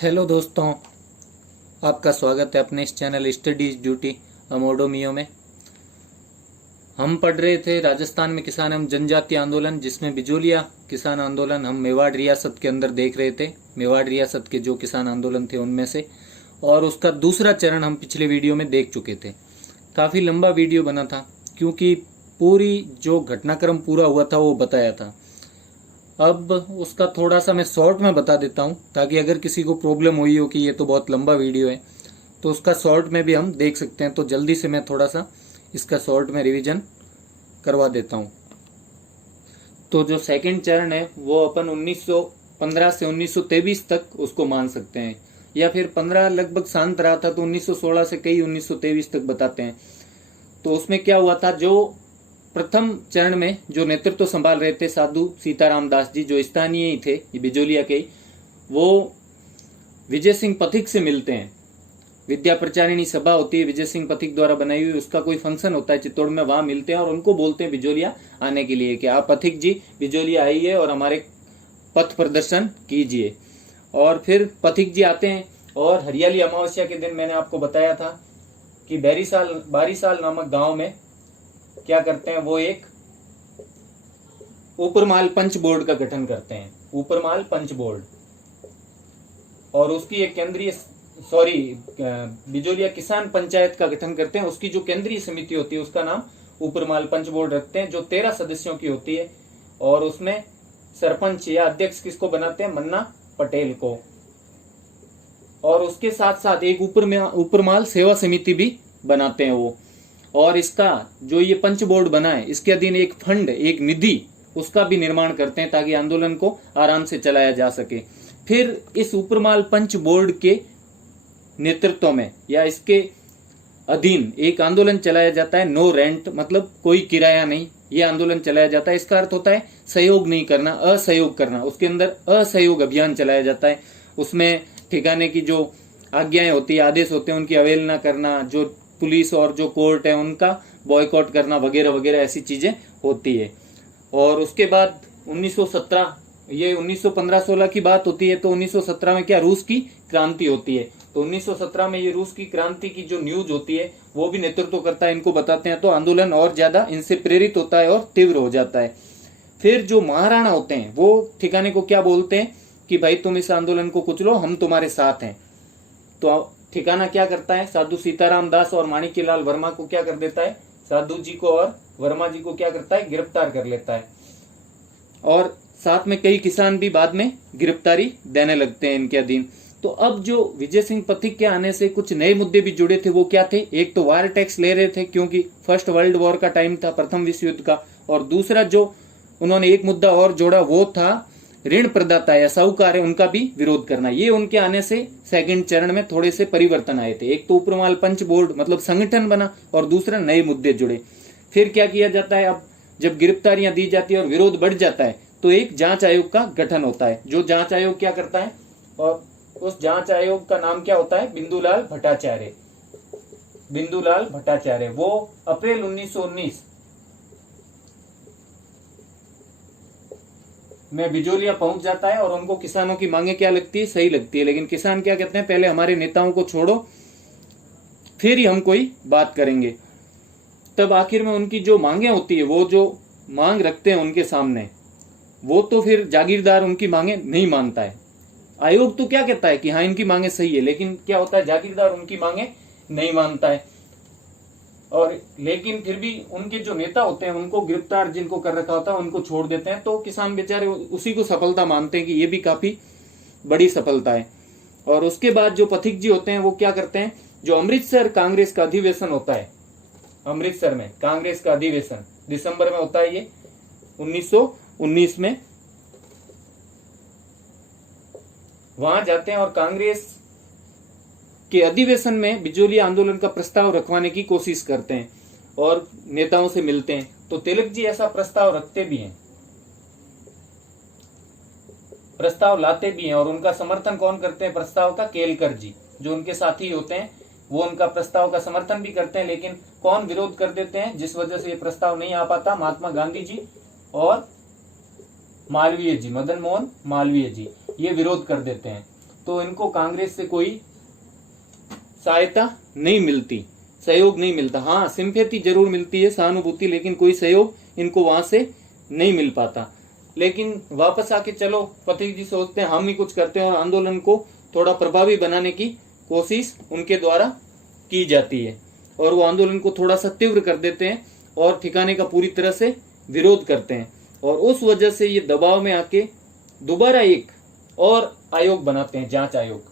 Hello दोस्तों, आपका स्वागत है अपने इस चैनल स्टडीज ड्यूटी अमोडोमियो में। हम पढ़ रहे थे राजस्थान में किसान एवं जनजातीय आंदोलन, जिसमें बिजोलिया किसान आंदोलन हम मेवाड़ रियासत के अंदर देख रहे थे। मेवाड़ रियासत के जो किसान आंदोलन थे उनमें से, और उसका दूसरा चरण हम पिछले वीडियो में देख चुके थे। काफ़ी लंबा वीडियो बना था क्योंकि पूरी जो घटनाक्रम पूरा हुआ था वो बताया था। अब उसका थोड़ा सा मैं शॉर्ट में बता देता हूँ, ताकि अगर किसी को प्रॉब्लम हुई हो कि ये तो बहुत लंबा वीडियो है, तो उसका शॉर्ट में भी हम देख सकते हैं। तो जल्दी से मैं थोड़ा सा इसका शॉर्ट में रिवीजन करवा देता हूँ। तो जो सेकंड चरण है वो अपन 1915 से 1923 तक उसको मान सकते हैं, या फिर 15 लगभग शांत रहा था तो 1916 से कई 1923 तक बताते हैं। तो उसमें क्या हुआ था, जो प्रथम चरण में जो नेतृत्व संभाल रहे थे साधु सीताराम दास जी, जो स्थानीय ही थे, ये बिजोलिया के, वो विजय सिंह पथिक से मिलते हैं। विद्या प्रचारिणी सभा होती है विजय सिंह पथिक द्वारा बनाई हुई, उसका कोई फंक्शन होता है चित्तौड़ में, वहां मिलते हैं और उनको बोलते हैं बिजोलिया आने के लिए कि आप पथिक जी बिजोलिया आइए और हमारे पथ प्रदर्शन कीजिए। और फिर पथिक जी आते हैं और हरियाली अमावस्या के दिन मैंने आपको बताया था कि बारीसाल नामक गांव में क्या करते हैं, वो एक ऊपरमाल पंच बोर्ड का गठन करते हैं, ऊपरमाल पंच बोर्ड। और उसकी एक बिजोलिया किसान पंचायत का गठन करते हैं। उसकी जो केंद्रीय समिति होती है उसका नाम ऊपरमाल पंच बोर्ड रखते हैं, जो 13 सदस्यों की होती है। और उसमें सरपंच या अध्यक्ष किसको बनाते हैं, मन्ना पटेल को। और उसके साथ साथ एक ऊपरमाल सेवा समिति भी बनाते हैं वो। और इसका जो ये पंच बोर्ड बना है, इसके अधीन एक फंड, एक निधि, उसका भी निर्माण करते हैं ताकि आंदोलन को आराम से चलाया जा सके। फिर इस ऊपरमाल पंच बोर्ड के नेतृत्व में या इसके अधीन एक आंदोलन चलाया जाता है, नो रेंट, मतलब कोई किराया नहीं, ये आंदोलन चलाया जाता है। इसका अर्थ होता है सहयोग नहीं करना, असहयोग करना। उसके अंदर असहयोग अभियान चलाया जाता है। उसमें ठिकाने की जो आज्ञाएं होती है, आदेश होते हैं, उनकी अवहेलना करना, जो पुलिस और जो कोर्ट है उनका बॉयकॉट करना वगैरह वगैरह ऐसी चीजें होती है। और उसके बाद 1917, ये 1915-16 की बात होती है, तो 1917 में क्या रूस की क्रांति होती है। तो 1917 में ये रूस की क्रांति की जो न्यूज होती है वो भी नेतृत्व करता है, इनको बताते हैं, तो आंदोलन और ज्यादा इनसे प्रेरित होता है और तीव्र हो जाता है। फिर जो महाराणा होते हैं वो ठिकाने को क्या बोलते हैं कि भाई तुम इस आंदोलन को कुचलो, हम तुम्हारे साथ हैं। तो ठिकाना क्या करता है, साधु सीताराम दास और माणिक्यलाल वर्मा को क्या कर देता है, साधु जी को और वर्मा जी को क्या करता है, गिरफ्तार कर लेता है। और साथ में कई किसान भी बाद में गिरफ्तारी देने लगते हैं इनके अधीन। तो अब जो विजय सिंह पथिक के आने से कुछ नए मुद्दे भी जुड़े थे, वो क्या थे, एक तो वार टैक्स ले रहे थे क्योंकि फर्स्ट वर्ल्ड वॉर का टाइम था, प्रथम विश्व युद्ध का। और दूसरा जो उन्होंने एक मुद्दा और जोड़ा वो था ऋण प्रदाता या साहूकार है उनका भी विरोध करना। ये उनके आने से सेकंड चरण में थोड़े से परिवर्तन आए थे। एक तो ऊपरमाल पंच बोर्ड मतलब संगठन बना, और दूसरा नए मुद्दे जुड़े। फिर क्या किया जाता है, अब जब गिरफ्तारियां दी जाती है और विरोध बढ़ जाता है तो एक जांच आयोग का गठन होता है। जो जांच आयोग क्या करता है, और उस जांच आयोग का नाम क्या होता है, बिंदुलाल भट्टाचार्य। वो अप्रैल 1919 में बिजोलिया पहुंच जाता है। और उनको किसानों की मांगे क्या लगती है, सही लगती है, लेकिन किसान क्या कहते हैं, पहले हमारे नेताओं को छोड़ो फिर ही हम कोई बात करेंगे। तब आखिर में उनकी जो मांगे होती है, वो जो मांग रखते हैं उनके सामने, वो तो फिर जागीरदार उनकी मांगे नहीं मानता है। आयोग तो क्या कहता है कि हाँ इनकी मांगे सही है, लेकिन क्या होता है, जागीरदार उनकी मांगे नहीं मानता है। और लेकिन फिर भी उनके जो नेता होते हैं उनको गिरफ्तार जिनको कर रखा होता है उनको छोड़ देते हैं। तो किसान बेचारे उसी को सफलता मानते हैं कि ये भी काफी बड़ी सफलता है। और उसके बाद जो पथिक जी होते हैं वो क्या करते हैं, जो अमृतसर कांग्रेस का अधिवेशन होता है, अमृतसर में कांग्रेस का अधिवेशन दिसंबर में होता है, ये 1919 में, वहां जाते हैं और कांग्रेस के अधिवेशन में बिजोलिया आंदोलन का प्रस्ताव रखवाने की कोशिश करते हैं और नेताओं से मिलते हैं। तो तिलक जी ऐसा प्रस्ताव रखते भी हैं, प्रस्ताव लाते भी हैं। और उनका समर्थन कौन करते हैं प्रस्ताव का, केलकर जी, जो उनके साथी होते हैं, वो उनका प्रस्ताव का समर्थन भी करते हैं। लेकिन कौन विरोध कर देते हैं, जिस वजह से ये प्रस्ताव नहीं आ पाता, महात्मा गांधी जी और मालवीय जी, मदन मोहन मालवीय जी, ये विरोध कर देते हैं। तो इनको कांग्रेस से कोई सहायता नहीं मिलती, सहयोग नहीं मिलता। हाँ, सिंपैथी जरूर मिलती है, सहानुभूति, लेकिन कोई सहयोग इनको वहां से नहीं मिल पाता। लेकिन वापस आके चलो पथिक जी सोचते हैं हम ही कुछ करते हैं और आंदोलन को थोड़ा प्रभावी बनाने की कोशिश उनके द्वारा की जाती है और वो आंदोलन को थोड़ा सा तीव्र कर देते हैं और ठिकाने का पूरी तरह से विरोध करते हैं। और उस वजह से ये दबाव में आके दोबारा एक और आयोग बनाते हैं, जांच आयोग।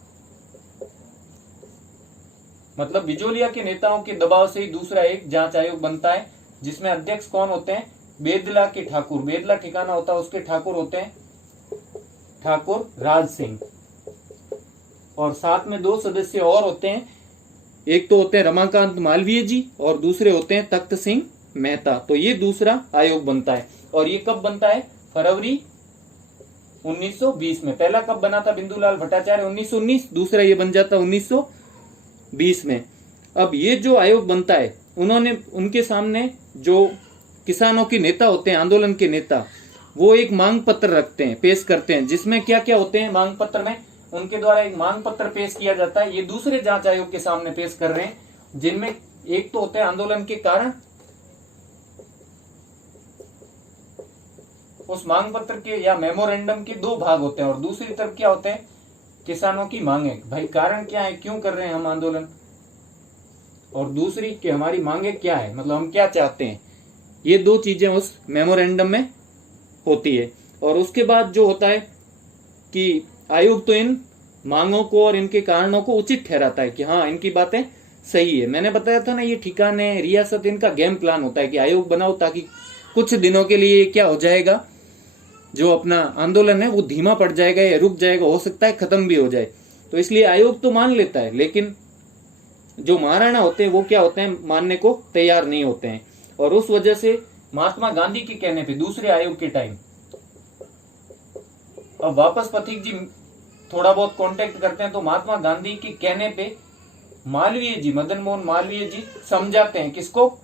मतलब बिजोलिया के नेताओं के दबाव से ही दूसरा एक जांच आयोग बनता है, जिसमें अध्यक्ष कौन होते हैं? बेदला के ठाकुर, बेदला ठिकाना होता है, उसके ठाकुर होते हैं ठाकुर राज सिंह। और साथ में 2 सदस्य और होते हैं, एक तो होते हैं रमाकांत मालवीय जी और दूसरे होते हैं तख्त सिंह मेहता। तो ये दूसरा आयोग बनता है। और ये कब बनता है? फरवरी 1920 में। पहला कब बना था? बिंदुलाल भट्टाचार्य 1919, दूसरा ये बन जाता 1920 में। अब ये जो आयोग बनता है, उन्होंने उनके सामने जो किसानों के नेता होते हैं, आंदोलन के नेता, वो एक मांग पत्र रखते हैं, पेश करते हैं, जिसमें क्या क्या होते हैं मांग पत्र में? उनके द्वारा एक मांग पत्र पेश किया जाता है, ये दूसरे जांच आयोग के सामने पेश कर रहे हैं, जिनमें एक तो होते हैं आंदोलन के कारण, उस मांग पत्र के या मेमोरेंडम के 2 भाग होते हैं और दूसरी तरफ क्या होते हैं? किसानों की मांगे, भाई कारण क्या है, क्यों कर रहे हैं हम आंदोलन, और दूसरी कि हमारी मांगे क्या है, मतलब हम क्या चाहते हैं। ये 2 चीजें उस मेमोरेंडम में होती है। और उसके बाद जो होता है कि आयोग तो इन मांगों को और इनके कारणों को उचित ठहराता है कि हाँ इनकी बातें सही है। मैंने बताया था ना, ये ठिकाने रियासत इनका गेम प्लान होता है कि आयोग बनाओ ताकि कुछ दिनों के लिए क्या हो जाएगा, जो अपना आंदोलन है वो धीमा पड़ जाएगा या रुक जाएगा, हो सकता है खत्म भी हो जाए। तो इसलिए आयोग तो मान लेता है, लेकिन जो महाराणा होते हैं वो क्या होते हैं, मानने को तैयार नहीं होते हैं। और उस वजह से महात्मा गांधी के कहने पे दूसरे आयोग के टाइम, अब वापस पथिक जी थोड़ा बहुत कांटेक्ट करते हैं, तो महात्मा गांधी के कहने पे मालवीय जी, मदन मोहन मालवीय जी समझाते हैं किसको?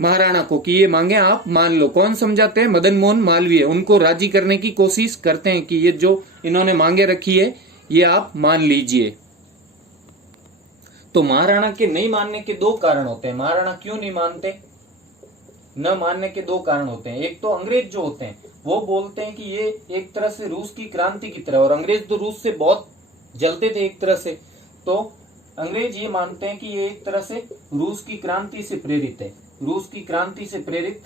महाराणा को, कि ये मांगे आप मान लो। कौन समझाते हैं? मदन मोहन मालवीय। उनको राजी करने की कोशिश करते हैं कि ये जो इन्होंने मांगे रखी है ये आप मान लीजिए। तो महाराणा के नहीं मानने के 2 कारण होते हैं। महाराणा क्यों नहीं मानते? न मानने के 2 कारण होते हैं। एक तो अंग्रेज जो होते हैं वो बोलते हैं कि ये एक तरह से रूस की क्रांति की तरह, और अंग्रेज तो रूस से बहुत जलते थे एक तरह से, तो अंग्रेज ये मानते हैं कि ये एक तरह से रूस की क्रांति से प्रेरित है, रूस की क्रांति से प्रेरित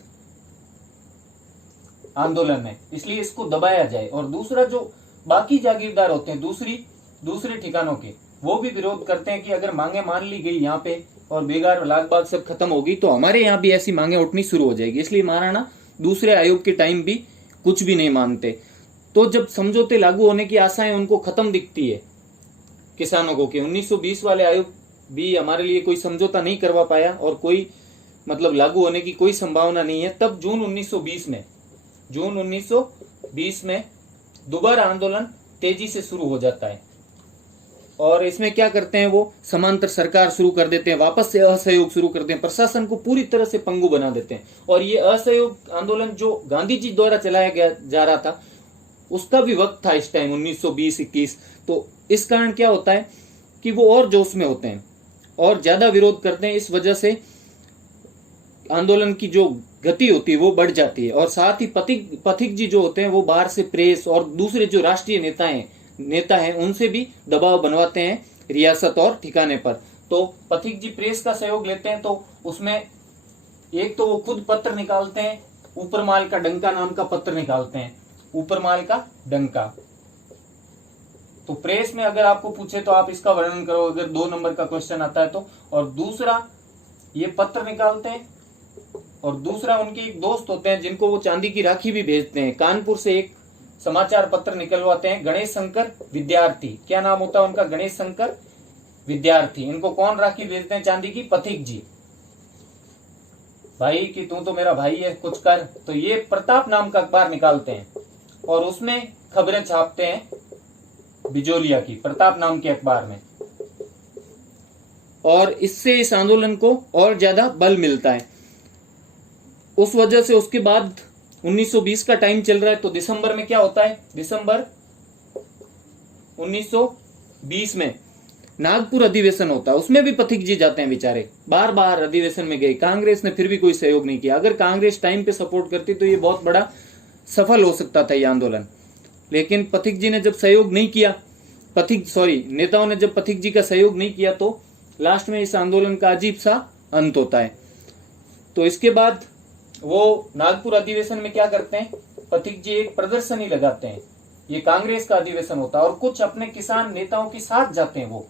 आंदोलन है, इसलिए इसको दबाया जाए। और दूसरा जो बाकी जागीरदार होते हैं दूसरे ठिकानों के, वो भी विरोध करते हैं कि अगर मांगे मान ली गई यहाँ पे और बेगार लाग सब खत्म होगी तो हमारे यहाँ भी ऐसी मांगे उठनी शुरू हो जाएगी। इसलिए महाराणा दूसरे आयोग के टाइम भी कुछ भी नहीं मानते। तो जब समझौते लागू होने की आशाएं उनको खत्म दिखती है किसानों को कि 1920 वाले आयोग भी हमारे लिए कोई समझौता नहीं करवा पाया और कोई मतलब लागू होने की कोई संभावना नहीं है, तब जून 1920 में दोबारा आंदोलन तेजी से शुरू हो जाता है। और इसमें क्या करते हैं, वो समांतर सरकार शुरू कर देते हैं, वापस से असहयोग शुरू करते हैं, प्रशासन को पूरी तरह से पंगु बना देते हैं। और ये असहयोग आंदोलन जो गांधी जी द्वारा चलाया जा रहा था, उसका भी वक्त था इस टाइम 1920-21। तो इस कारण क्या होता है कि वो और जोश में होते हैं और ज्यादा विरोध करते हैं। इस वजह से आंदोलन की जो गति होती है वो बढ़ जाती है। और साथ ही पथिक जी जो होते हैं वो बाहर से प्रेस और दूसरे जो राष्ट्रीय नेता हैं उनसे भी दबाव बनवाते हैं रियासत और ठिकाने पर। तो पथिक जी प्रेस का सहयोग लेते हैं, तो उसमें एक तो वो खुद पत्र निकालते हैं, ऊपरमाल का डंका नाम का पत्र निकालते हैं, ऊपरमाल का डंका। तो प्रेस में अगर आपको पूछे तो आप इसका वर्णन करो, अगर 2 नंबर का क्वेश्चन आता है तो। और दूसरा ये पत्र निकालते हैं, और दूसरा उनके एक दोस्त होते हैं जिनको वो चांदी की राखी भी भेजते हैं। कानपुर से एक समाचार पत्र निकलवाते हैं, गणेश शंकर विद्यार्थी। क्या नाम होता है उनका? गणेश शंकर विद्यार्थी। इनको कौन राखी भेजते हैं चांदी की? पथिक जी। भाई कि तू तो मेरा भाई है, कुछ कर। तो ये प्रताप नाम का अखबार निकालते हैं और उसमें खबरें छापते हैं बिजोलिया की, प्रताप नाम के अखबार में। और इससे इस आंदोलन को और ज्यादा बल मिलता है। उस वजह से उसके बाद 1920 का टाइम चल रहा है, तो दिसंबर में क्या होता है? दिसंबर 1920 में नागपुर अधिवेशन होता है, उसमें भी पथिक जी जाते हैं बेचारे, बार बार अधिवेशन में गए, कांग्रेस ने फिर भी कोई सहयोग नहीं किया। अगर कांग्रेस टाइम पे सपोर्ट करती तो ये बहुत बड़ा सफल हो सकता था ये आंदोलन, लेकिन पथिक जी ने जब सहयोग नहीं किया, नेताओं ने जब पथिक जी का सहयोग नहीं किया तो लास्ट में इस आंदोलन का अजीब सा अंत होता है। तो इसके बाद वो नागपुर अधिवेशन में क्या करते हैं, पथिक जी एक प्रदर्शनी लगाते हैं, ये कांग्रेस का अधिवेशन होता है, और कुछ अपने किसान नेताओं के साथ जाते हैं, वो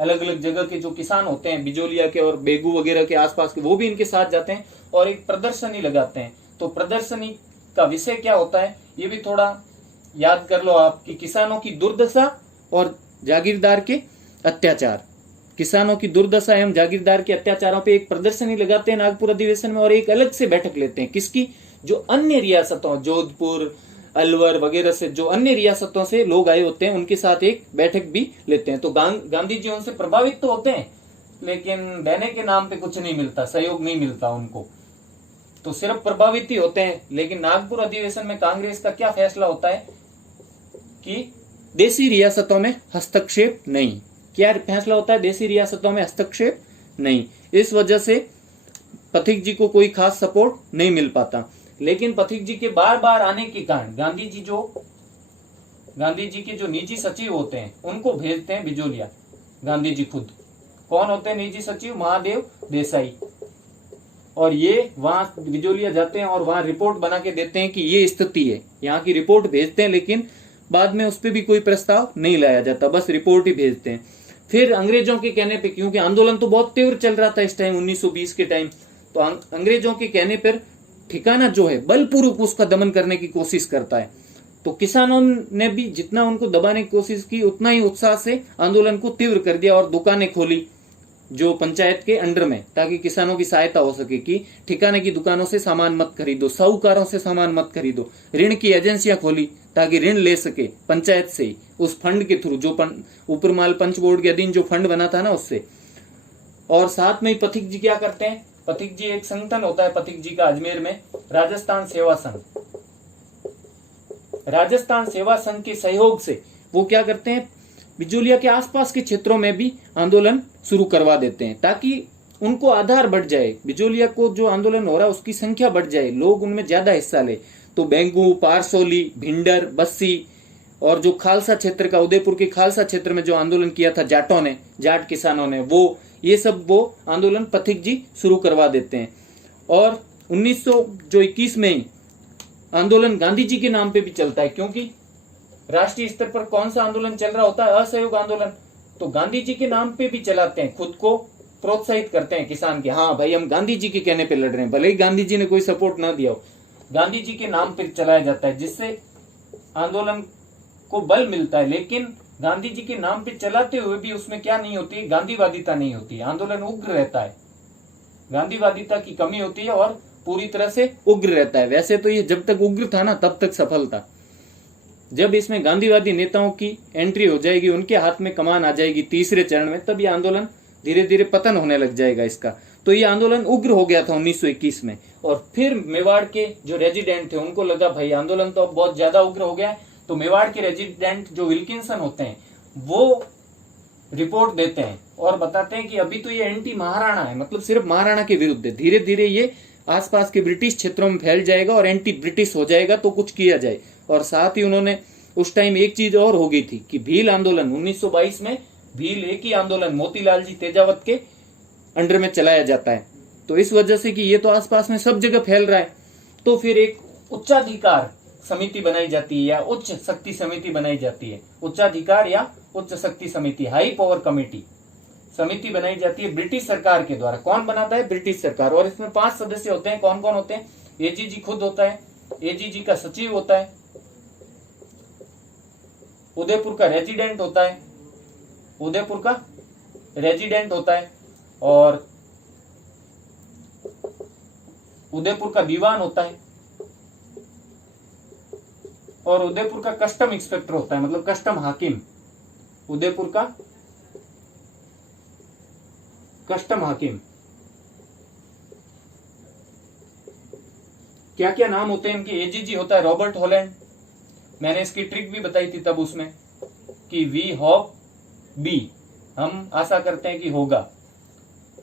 अलग अलग जगह के जो किसान होते हैं बिजोलिया के और बेगू वगैरह के आसपास के, वो भी इनके साथ जाते हैं और एक प्रदर्शनी लगाते हैं। तो प्रदर्शनी का विषय क्या होता है ये भी थोड़ा याद कर लो आप, कि किसानों की दुर्दशा और जागीरदार के अत्याचार, किसानों की दुर्दशा एवं जागीरदार के अत्याचारों पे एक प्रदर्शनी लगाते हैं नागपुर अधिवेशन में, और एक अलग से बैठक लेते हैं, किसकी, जो अन्य रियासतों, जोधपुर, अलवर वगैरह से जो अन्य रियासतों से लोग आए होते हैं, उनके साथ एक बैठक भी लेते हैं। तो गांधी जी उनसे प्रभावित तो होते हैं, लेकिन देने के नाम पे कुछ नहीं मिलता, सहयोग नहीं मिलता उनको, तो सिर्फ प्रभावित ही होते हैं। लेकिन नागपुर अधिवेशन में कांग्रेस का क्या फैसला होता है कि देशी रियासतों में हस्तक्षेप नहीं। क्या फैसला होता है, देशी रियासतों में हस्तक्षेप नहीं। इस वजह से पथिक जी को कोई खास सपोर्ट नहीं मिल पाता। लेकिन पथिक जी के बार बार आने के कारण गांधी जी के जो निजी सचिव होते हैं उनको भेजते हैं बिजोलिया, गांधी जी खुद। कौन होते हैं निजी सचिव, महादेव देसाई, और ये वहां बिजोलिया जाते हैं और वहां रिपोर्ट बना के देते हैं कि ये स्थिति है, यहाँ की रिपोर्ट भेजते हैं, लेकिन बाद में उस पर भी कोई प्रस्ताव नहीं लाया जाता, बस रिपोर्ट ही भेजते हैं। फिर अंग्रेजों के कहने पे, क्योंकि आंदोलन तो बहुत तीव्र चल रहा था इस टाइम 1920 के टाइम, तो अंग्रेजों के कहने पर ठिकाना जो है बलपूर्वक उसका दमन करने की कोशिश करता है। तो किसानों ने भी जितना उनको दबाने की कोशिश की उतना ही उत्साह से आंदोलन को तीव्र कर दिया और दुकानें खोली जो पंचायत के अंडर में, ताकि किसानों की सहायता हो सके कि ठिकाने की दुकानों से सामान मत खरीदो, साहूकारों से सामान मत खरीदो। ऋण की एजेंसियां खोली ताकि ऋण ले सके पंचायत से ही, उस फंड के थ्रू, जो ऊपरमाल पंच बोर्ड के अधीन जो फंड बना था ना उससे। और साथ में ही पथिक जी क्या करते हैं, पथिक जी एक संगठन होता है पथिक जी का अजमेर में, राजस्थान सेवा संघ। राजस्थान सेवा संघ के सहयोग से वो क्या करते हैं, बिजोलिया के आसपास के क्षेत्रों में भी आंदोलन शुरू करवा देते हैं, ताकि उनको आधार बढ़ जाए, बिजोलिया को जो आंदोलन हो रहा है उसकी संख्या बढ़ जाए, लोग उनमें ज्यादा हिस्सा ले। तो बेंगू, पारसोली, भिंडर, बस्सी और जो खालसा क्षेत्र का, उदयपुर के खालसा क्षेत्र में जो आंदोलन किया था जाटों ने, जाट किसानों ने, ये सब वो आंदोलन पथिक जी शुरू करवा देते हैं। और 1921 में आंदोलन गांधी जी के नाम पे भी चलता है, क्योंकि राष्ट्रीय स्तर पर कौन सा आंदोलन चल रहा होता है, असहयोग आंदोलन, तो गांधी जी के नाम पे भी चलाते हैं, खुद को प्रोत्साहित करते हैं किसान के, हाँ भाई हम गांधी जी के कहने पे लड़ रहे हैं, भले ही गांधी जी ने कोई सपोर्ट ना दिया हो, गांधी जी के नाम पे चलाया जाता है, जिससे आंदोलन को बल मिलता है। लेकिन गांधी जी के नाम पे चलाते हुए भी उसमें क्या नहीं होती है, गांधीवादिता नहीं होती है, आंदोलन उग्र रहता है, गांधीवादिता की कमी होती है और पूरी तरह से उग्र रहता है। वैसे तो ये जब तक उग्र था ना तब तक सफल था, जब इसमें गांधीवादी नेताओं की एंट्री हो जाएगी, उनके हाथ में कमान आ जाएगी तीसरे चरण में, तब ये आंदोलन धीरे धीरे पतन होने लग जाएगा इसका। तो ये आंदोलन उग्र हो गया था 1921 में। और फिर मेवाड़ के जो रेजिडेंट थे उनको लगा भाई आंदोलन तो अब बहुत ज्यादा उग्र हो गया है, तो मेवाड़ के रेजिडेंट जो विल्किंसन होते हैं वो रिपोर्ट देते हैं और बताते हैं कि अभी तो ये एंटी महाराणा है, मतलब सिर्फ महाराणा के विरुद्ध है, धीरे धीरे ये आसपास के ब्रिटिश क्षेत्रों में फैल जाएगा और एंटी ब्रिटिश हो जाएगा, तो कुछ किया जाए। और साथ ही उन्होंने उस टाइम एक चीज और हो गई थी कि भील आंदोलन 1922 में, भील एक ही आंदोलन मोतीलाल जी तेजावत के अंडर में चलाया जाता है। तो इस वजह से कि ये तो आसपास में सब जगह फैल रहा है, तो फिर एक उच्चाधिकार समिति बनाई जाती है या उच्च शक्ति समिति बनाई जाती है, उच्चाधिकार या उच्च शक्ति समिति, हाई पावर कमेटी समिति बनाई जाती है ब्रिटिश सरकार के द्वारा। कौन बनाता है, ब्रिटिश सरकार। और इसमें 5 सदस्य होते हैं। कौन कौन होते हैं, एजीजी खुद होता है, एजीजी का सचिव होता है, उदयपुर का रेजिडेंट होता है, उदयपुर का रेजिडेंट होता है, और उदयपुर का दीवान होता है, और उदयपुर का कस्टम इंस्पेक्टर होता है, मतलब कस्टम हाकिम, उदयपुर का कस्टम हाकिम। क्या क्या नाम होते हैं इनके, एजीजी होता है रॉबर्ट हॉलैंड, मैंने इसकी ट्रिक भी बताई थी तब उसमें कि वी हॉप बी, हम आशा करते हैं कि होगा।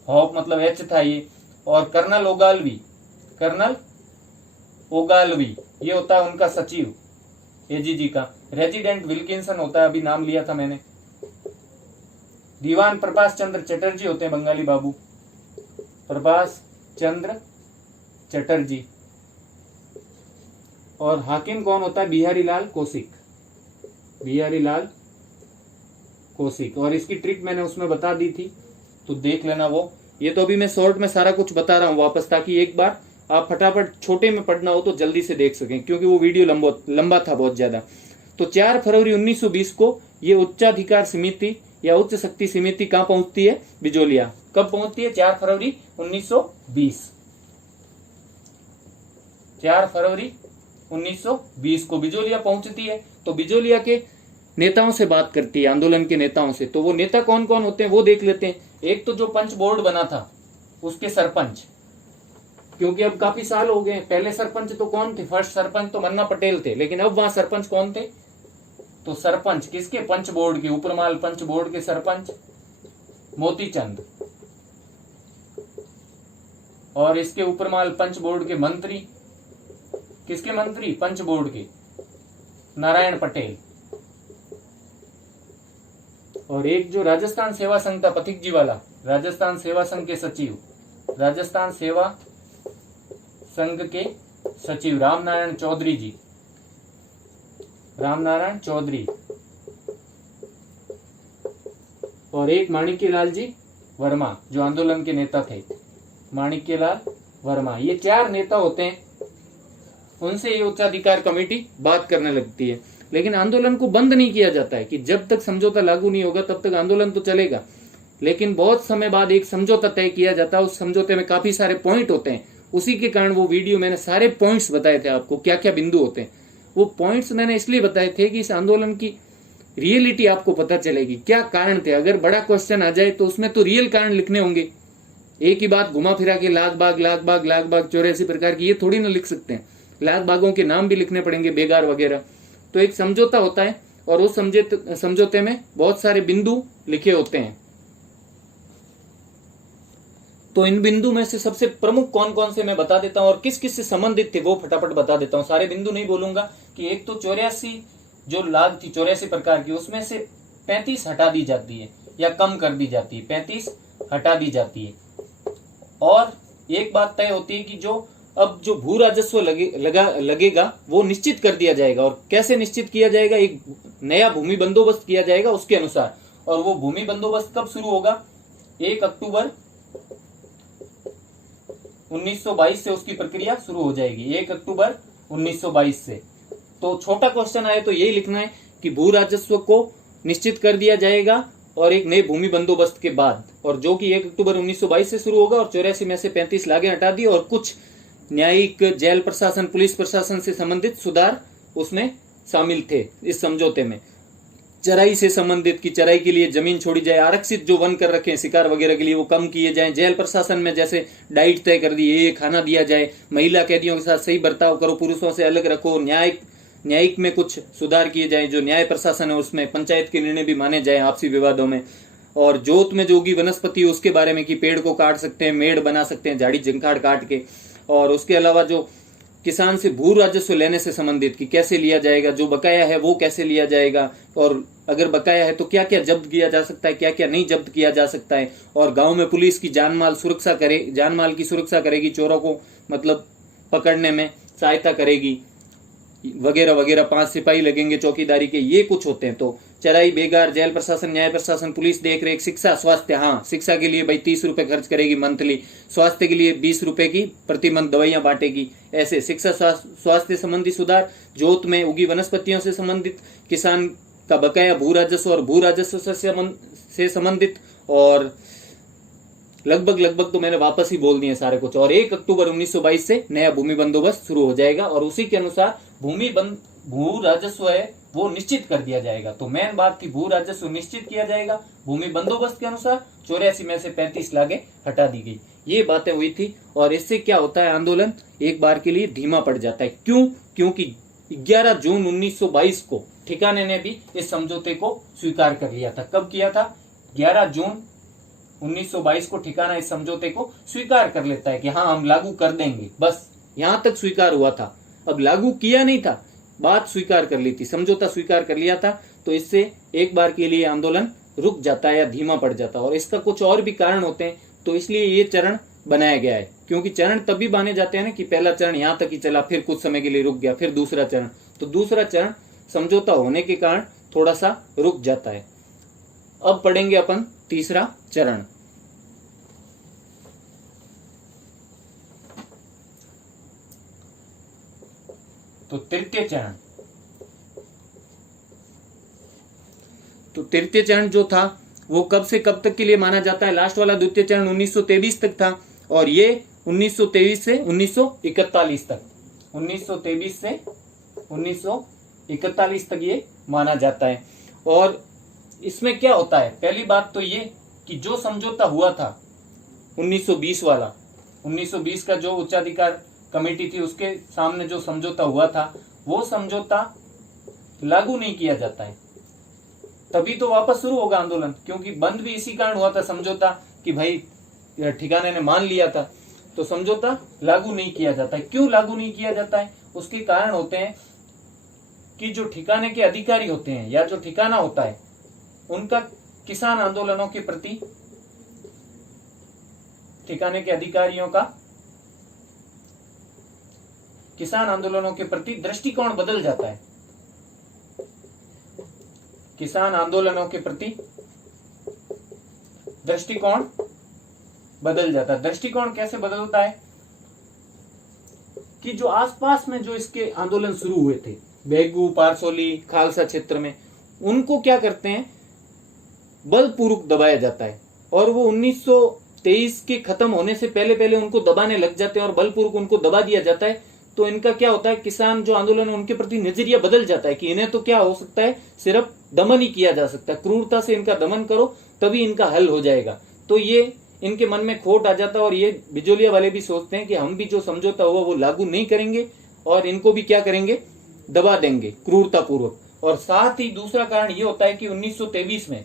होप मतलब एच था ये। और कर्नल ओगालवी, कर्नल ओगालवी ये होता है उनका सचिव एजीजी का। रेजिडेंट विल्किंसन होता है, अभी नाम लिया था मैंने। दीवान प्रभाष चंद्र चटर्जी होते हैं बंगाली बाबू, प्रभाष चंद्र चटर्जी। और हाकिम कौन होता है? बिहारी लाल कौशिक, बिहारी लाल कौशिक। और इसकी ट्रिक मैंने उसमें बता दी थी, तो देख लेना वो। ये तो अभी मैं शॉर्ट में सारा कुछ बता रहा हूं वापस, ताकि एक बार आप फटाफट छोटे में पढ़ना हो तो जल्दी से देख सकें, क्योंकि वो वीडियो लंबा था बहुत ज्यादा। तो 4 फरवरी 1920 को ये उच्चाधिकार समिति या उच्च शक्ति समिति कहां पहुंचती है? बिजोलिया। कब पहुंचती है? 4 फरवरी 1920। 4 फरवरी 1920 को बिजोलिया पहुंचती है। तो बिजोलिया के नेताओं से बात करती है, आंदोलन के नेताओं से। तो वो नेता कौन कौन होते हैं वो देख लेते हैं। एक तो जो पंच बोर्ड बना था उसके सरपंच, क्योंकि अब काफी साल हो गए। पहले सरपंच तो कौन थे? फर्स्ट सरपंच तो मन्ना पटेल थे, लेकिन अब वहां सरपंच कौन थे? तो सरपंच किसके? पंच बोर्ड के, ऊपरमाल पंच बोर्ड के सरपंच मोतीचंद। और इसके ऊपरमाल पंच बोर्ड के मंत्री, किसके मंत्री? पंच बोर्ड के नारायण पटेल। और एक जो राजस्थान सेवा संघ था पथिक जी वाला, राजस्थान सेवा संघ के सचिव, राजस्थान सेवा संघ के सचिव रामनारायण चौधरी जी, रामनारायण चौधरी। और एक माणिक्यलाल जी वर्मा जो आंदोलन के नेता थे, माणिक्यलाल वर्मा। ये 4 नेता होते हैं, उनसे ये उच्चाधिकार कमेटी बात करने लगती है। लेकिन आंदोलन को बंद नहीं किया जाता है कि जब तक समझौता लागू नहीं होगा तब तक आंदोलन तो चलेगा। लेकिन बहुत समय बाद एक समझौता तय किया जाता है। उस समझौते में काफी सारे पॉइंट होते हैं, उसी के कारण वो वीडियो मैंने सारे पॉइंट्स बताए थे आपको, क्या क्या बिंदु होते हैं। वो पॉइंट्स मैंने इसलिए बताए थे कि इस आंदोलन की रियलिटी आपको पता चलेगी, क्या कारण थे। अगर बड़ा क्वेश्चन आ जाए तो उसमें तो रियल कारण लिखने होंगे। एक ही बात घुमा फिरा के लाख बाग 84 प्रकार की ये थोड़ी ना लिख सकते हैं। लाख बागों के नाम भी लिखने पड़ेंगे, बेगार वगैरह। तो एक समझौता होता है और उस समझौते में बहुत सारे बिंदु लिखे होते हैं। तो इन बिंदु में से सबसे प्रमुख कौन कौन से मैं बता देता हूं और किस किस से संबंधित थे वो फटाफट बता देता हूं। सारे बिंदु नहीं बोलूंगा। कि एक तो 84 जो लाग थी 84 प्रकार की, उसमें से 35 हटा दी जाती है या कम कर दी जाती है, 35 हटा दी जाती है। और एक बात तय होती है कि जो अब जो भू राजस्व लगेगा वो निश्चित कर दिया जाएगा। और कैसे निश्चित किया जाएगा? एक नया भूमि बंदोबस्त किया जाएगा उसके अनुसार। और वो भूमि बंदोबस्त कब शुरू होगा? 1 अक्टूबर 1922 से उसकी प्रक्रिया शुरू हो जाएगी, 1 अक्टूबर 1922 से। तो छोटा क्वेश्चन आए तो यही लिखना है कि भू राजस्व को निश्चित कर दिया जाएगा और एक नए भूमि बंदोबस्त के बाद, और जो कि 1 अक्टूबर 1922 से शुरू होगा। और 84 में से 35 लागे हटा दी और कुछ न्यायिक, जेल प्रशासन, पुलिस प्रशासन से संबंधित सुधार उसमें शामिल थे इस समझौते में। चराई से संबंधित की चराई के लिए जमीन छोड़ी जाए, आरक्षित जो वन कर रखे हैं शिकार वगैरह के लिए वो कम किए जाएं, जेल प्रशासन में जैसे डाइट तय कर दी, ये खाना दिया जाए, महिला कैदियों के साथ सही बर्ताव करो, पुरुषों से अलग रखो, न्यायिक में कुछ सुधार किए जाए, जो न्याय प्रशासन है उसमें पंचायत के निर्णय भी माने जाए आपसी विवादों में। और जोत में जो उगी वनस्पति है उसके बारे में कि पेड़ को काट सकते हैं, मेड़ बना सकते हैं झाड़ी झंखाड़ काट के। और उसके अलावा जो किसान से भू राजस्व लेने से संबंधित कि कैसे लिया जाएगा, जो बकाया है वो कैसे लिया जाएगा, और अगर बकाया है तो क्या क्या जब्त किया जा सकता है, क्या क्या नहीं जब्त किया जा सकता है। और गांव में पुलिस की जानमाल की सुरक्षा करेगी, चोरों को मतलब पकड़ने में सहायता करेगी वगैरह वगैरह। 5 सिपाही लगेंगे चौकीदारी के, ये कुछ होते हैं। तो चराई, बेगार, जेल प्रशासन, न्याय प्रशासन, पुलिस देख रेख, शिक्षा, स्वास्थ्य। हाँ, शिक्षा के लिए भाई 30 रुपए खर्च करेगी मंथली, स्वास्थ्य के लिए 20 रुपए की प्रति मंथ दवाइयां बांटेगी। ऐसे शिक्षा, स्वास्थ्य संबंधी सुधार, जोत में उगी वनस्पतियों से संबंधित, किसान का बकाया भू राजस्व और भू राजस्व से संबंधित। और लगभग तो मैंने वापस ही बोल दिए सारे कुछ। और 1 अक्टूबर 1922 से नया भूमि बंदोबस्त शुरू हो जाएगा और उसी के अनुसार भू राजस्व है वो निश्चित कर दिया जाएगा। तो मेन बात थी भू राजस्व निश्चित किया जाएगा भूमि बंदोबस्त के अनुसार। 84 में से 35 लागे हटा दी गई, ये बातें हुई थी। और इससे क्या होता है, आंदोलन एक बार के लिए धीमा पड़ जाता है। क्यों? क्योंकि 11 जून 1922 को ठिकाने ने भी इस समझौते को स्वीकार कर लिया था। कब किया था? 11 जून 1922 को ठिकाना इस समझौते को स्वीकार कर लेता है कि हाँ हम लागू कर देंगे। बस यहां तक स्वीकार हुआ था, अब लागू किया नहीं था, बात स्वीकार कर ली थी, समझौता स्वीकार कर लिया था। तो इससे एक बार के लिए आंदोलन रुक जाता है या धीमा पड़ जाता है। और इसका कुछ और भी कारण होते हैं, तो इसलिए ये चरण बनाया गया है। क्योंकि चरण तभी माने जाते हैं ना कि पहला चरण यहां तक ही चला, फिर कुछ समय के लिए रुक गया, फिर दूसरा चरण। तो दूसरा चरण समझौता होने के कारण थोड़ा सा रुक जाता है। अब पढ़ेंगे अपन तीसरा चरण। तो तृतीय चरण, तो तृतीय चरण जो था वो कब से कब तक के लिए माना जाता है? लास्ट वाला द्वितीय चरण 1923 तक था, और ये 1923 से 1941 तक, 1923 से 1941 तक ये माना जाता है। और इसमें क्या होता है? पहली बात तो ये कि जो समझौता हुआ था 1920 वाला, 1920 का जो उच्चाधिकार कमेटी थी उसके सामने जो समझौता हुआ था, वो समझौता लागू नहीं किया जाता है। तभी तो वापस शुरू होगा आंदोलन, क्योंकि बंद भी इसी कारण हुआ था समझौता कि भाई ठिकाने ने मान लिया था। तो समझौता लागू नहीं किया जाता है। क्यों लागू नहीं किया जाता है? उसके कारण होते हैं कि जो ठिकाने के अधिकारी होते हैं या जो ठिकाना होता है, उनका किसान आंदोलनों के प्रति, ठिकाने के अधिकारियों का किसान आंदोलनों के प्रति दृष्टिकोण बदल जाता है। किसान आंदोलनों के प्रति दृष्टिकोण बदल जाता है। दृष्टिकोण कैसे बदलता है? कि जो आसपास में जो इसके आंदोलन शुरू हुए थे, बेगू, पारसोली, खालसा क्षेत्र में, उनको क्या करते हैं? बलपूर्वक दबाया जाता है। और वो 1923 के खत्म होने से पहले पहले उनको दबाने लग जाते हैं और बलपूर्वक उनको दबा दिया जाता है। तो इनका क्या होता है? किसान जो आंदोलन है उनके प्रति नजरिया बदल जाता है कि इन्हें तो क्या हो सकता है, सिर्फ दमन ही किया जा सकता है, क्रूरता से इनका दमन करो तभी इनका हल हो जाएगा। तो ये इनके मन में खोट आ जाता है और ये बिजोलिया वाले भी सोचते हैं कि हम भी जो समझौता हुआ वो लागू नहीं करेंगे और इनको भी क्या करेंगे? दबा देंगे क्रूरता पूर्वक। और साथ ही दूसरा कारण ये होता है कि 1923 में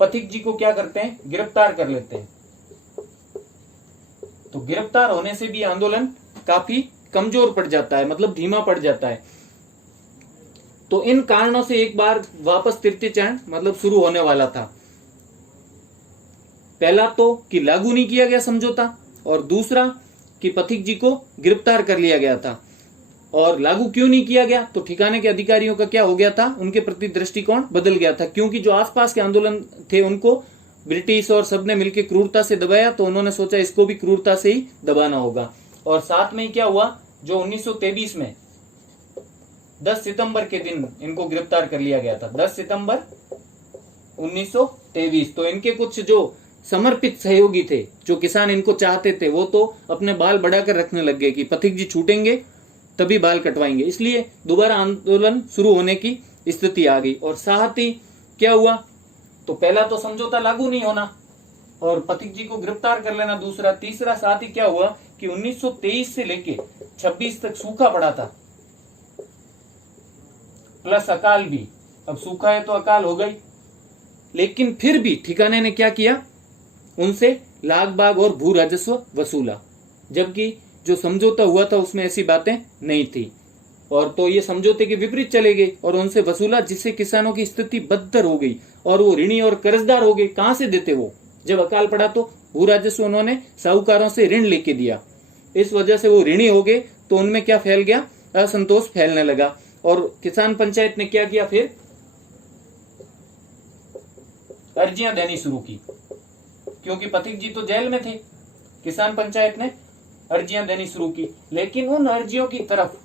पथिक जी को क्या करते हैं? गिरफ्तार कर लेते हैं। तो गिरफ्तार होने से भी आंदोलन काफी कमजोर पड़ जाता है, मतलब धीमा पड़ जाता है। तो इन कारणों से एक बार वापस तृतीय चरण मतलब शुरू होने वाला था। पहला तो कि लागू नहीं किया गया समझौता, और दूसरा कि पथिक जी को गिरफ्तार कर लिया गया था। और लागू क्यों नहीं किया गया? तो ठिकाने के अधिकारियों का क्या हो गया था? उनके प्रति दृष्टिकोण बदल गया था, क्योंकि जो आसपास के आंदोलन थे उनको ब्रिटिश और सबने मिलकर क्रूरता से दबाया, तो उन्होंने सोचा इसको भी क्रूरता से ही दबाना होगा। और साथ में क्या हुआ, जो 1923 में 10 सितंबर के दिन इनको गिरफ्तार कर लिया गया था, 10 सितंबर 1923। तो इनके कुछ जो समर्पित सहयोगी थे, जो किसान इनको चाहते थे, वो तो अपने बाल बढ़ाकर रखने लग गए कि पथिक जी छूटेंगे तभी बाल कटवाएंगे। इसलिए दोबारा आंदोलन शुरू होने की स्थिति आ गई। और साथ ही क्या हुआ, तो पहला तो समझौता लागू नहीं होना और पथिक जी को गिरफ्तार कर लेना दूसरा। तीसरा साथ ही क्या हुआ कि 1923 से लेके 26 तक सूखा पड़ा था, प्लस अकाल भी। अब सूखा है तो अकाल हो गई, लेकिन फिर भी ठिकाने ने क्या किया? उनसे लाग बाग और भू राजस्व वसूला, जबकि जो समझौता हुआ था उसमें ऐसी बातें नहीं थी। और तो ये समझौते के विपरीत चले गए और उनसे वसूला, जिससे किसानों की स्थिति बदतर हो गई और वो ऋणी और कर्जदार हो गए। कहां से देते वो? जब अकाल पड़ा तो भू राजस्व उन्होंने साहूकारों से ऋण लेके दिया, इस वजह से वो ऋणी हो गए। तो उनमें क्या फैल गया? असंतोष फैलने लगा। और किसान पंचायत ने क्या किया? फिर अर्जियां देनी शुरू की, क्योंकि पथिक जी तो जेल में थे। किसान पंचायत ने अर्जियां देनी शुरू की, लेकिन उन अर्जियों की तरफ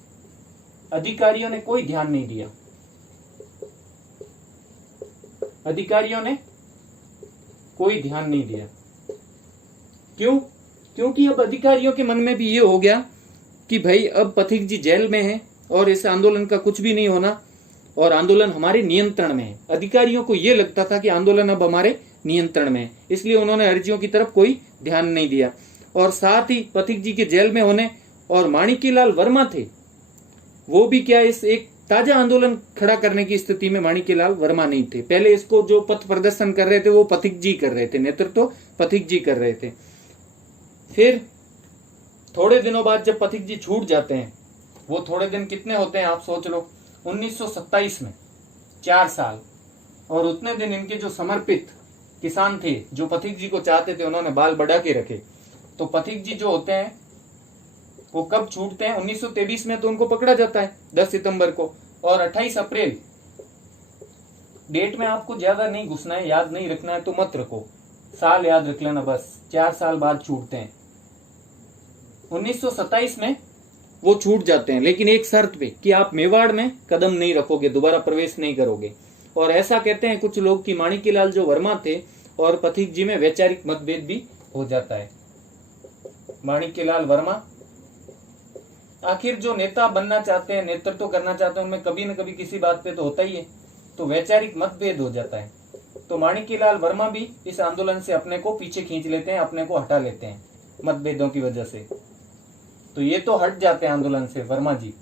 अधिकारियों ने कोई ध्यान नहीं दिया। अधिकारियों ने कोई ध्यान नहीं दिया। क्यों? क्योंकि अब अधिकारियों के मन में भी ये हो गया कि भाई अब पथिक जी जेल में हैं और इस आंदोलन का कुछ भी नहीं होना और आंदोलन हमारे नियंत्रण में है। अधिकारियों को यह लगता था कि आंदोलन अब हमारे नियंत्रण में है, इसलिए उन्होंने अर्जियों की तरफ कोई ध्यान नहीं दिया। और साथ ही पथिक जी के जेल में होने और माणिक्यलाल वर्मा थे, वो भी क्या इस एक ताजा आंदोलन खड़ा करने की स्थिति में माणिक्यलाल वर्मा नहीं थे। पहले इसको जो पथ प्रदर्शन कर रहे थे वो पथिक जी कर रहे थे, नेतृत्व पथिक जी कर रहे थे। फिर थोड़े दिनों बाद जब पथिक जी छूट जाते हैं, वो थोड़े दिन कितने होते हैं आप सोच लो, 1927 में 4 साल, और उतने दिन इनके जो समर्पित किसान थे जो पथिक जी को चाहते थे उन्होंने बाल बढ़ा के रखे। तो पथिक जी जो होते हैं वो कब छूटते हैं, 1923 में तो उनको पकड़ा जाता है 10 सितंबर को, और 28 अप्रैल, डेट में आपको ज्यादा नहीं घुसना है, याद नहीं रखना है तो मत रखो, साल याद रख लेना बस, 4 साल बाद छूटते हैं। 1927 में वो छूट जाते हैं, लेकिन एक शर्त पे कि आप मेवाड़ में कदम नहीं रखोगे, दोबारा प्रवेश नहीं करोगे। और ऐसा कहते हैं कुछ लोग कि माणिक्यलाल जो वर्मा थे और पथिक जी में वैचारिक मतभेद भी हो जाता है। माणिक्यलाल वर्मा आखिर जो नेता बनना चाहते हैं, नेतृत्व करना चाहते हैं, उनमें कभी न कभी किसी बात पे तो होता ही है, तो वैचारिक मतभेद हो जाता है। तो माणिक्यलाल वर्मा भी इस आंदोलन से अपने को पीछे खींच लेते हैं, अपने को हटा लेते हैं मतभेदों की वजह से। तो ये तो हट जाते हैं आंदोलन से वर्मा जी।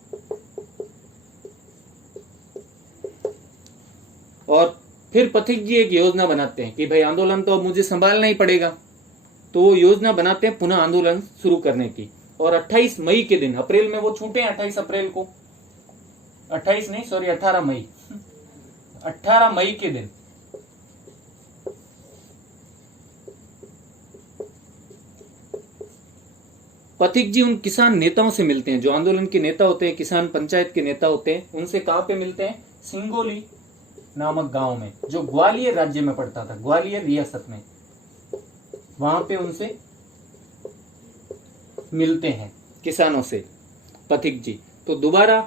और फिर पथिक जी एक योजना बनाते हैं कि भाई आंदोलन तो अब मुझे संभालना ही पड़ेगा, तो वो योजना बनाते हैं पुनः आंदोलन शुरू करने की। और 28 मई के दिन, अप्रैल में वो छूटे हैं 28 अप्रैल को, 28 नहीं सॉरी 18 मई 18 मई के दिन पथिक जी उन किसान नेताओं से मिलते हैं जो आंदोलन के नेता होते हैं, किसान पंचायत के नेता होते हैं। उनसे कहां पे मिलते हैं, सिंगोली नामक गांव में, जो ग्वालियर राज्य में पड़ता था, ग्वालियर रियासत में, वहां पे उनसे मिलते हैं किसानों से पथिक जी। तो दोबारा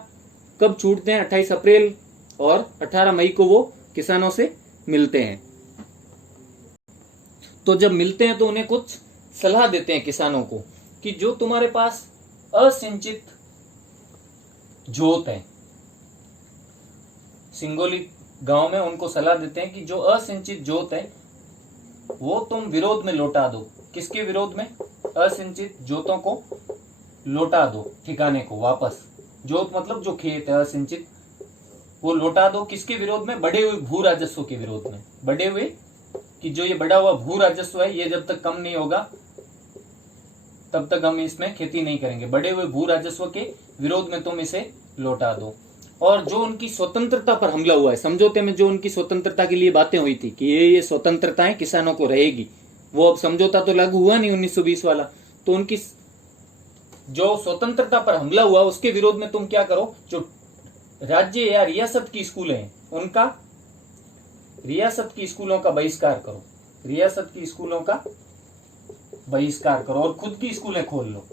कब छूटते हैं, 28 अप्रैल और 18 मई को वो किसानों से मिलते हैं। तो जब मिलते हैं तो उन्हें कुछ सलाह देते हैं किसानों को कि जो तुम्हारे पास असिंचित जोत है, सिंगोली गांव में उनको सलाह देते हैं कि जो असिंचित जोत है वो तुम विरोध में लौटा दो। किसके विरोध में, असिंचित जोतों को लौटा दो ठिकाने को वापस। जोत मतलब जो खेत है असिंचित, वो लौटा दो। किसके विरोध में, बढ़े हुए भू राजस्व के विरोध में। बढ़े हुए कि जो ये बढ़ा हुआ भू राजस्व है ये जब तक कम नहीं होगा तब तक हम इसमें खेती नहीं करेंगे। बढ़े हुए भू राजस्व के विरोध में तुम इसे लौटा दो। और जो उनकी स्वतंत्रता पर हमला हुआ है, समझौते में जो उनकी स्वतंत्रता के लिए बातें हुई थी कि ये स्वतंत्रताएं किसानों को रहेगी, वो अब समझौता तो लागू हुआ नहीं 1920 वाला। तो उनकी जो स्वतंत्रता पर हमला हुआ उसके विरोध में तुम क्या करो, जो राज्य या रियासत की स्कूलें हैं उनका, रियासत की स्कूलों का बहिष्कार करो, रियासत की स्कूलों का बहिष्कार करो और खुद की स्कूलें खोल लो,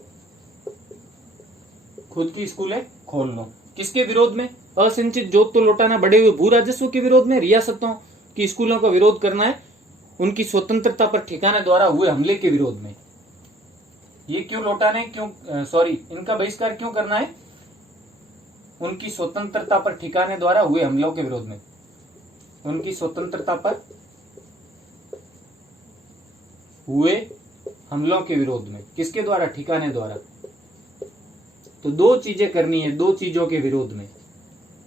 खुद की स्कूलें खोल लो। किसके विरोध में, असिंचित जोत तो लौटाना, बढ़े हुए भू राजस्व के विरोध में, रियासतों की स्कूलों का विरोध करना है उनकी स्वतंत्रता पर ठिकाने द्वारा हुए हमले के विरोध में। ये क्यों लौटाने, क्यों सॉरी इनका बहिष्कार क्यों करना है, उनकी स्वतंत्रता पर ठिकाने द्वारा हुए हमलों के विरोध में, उनकी स्वतंत्रता पर हुए हमलों के विरोध में। किसके द्वारा, ठिकाने द्वारा। तो 2 चीजें करनी है, 2 चीजों के विरोध में,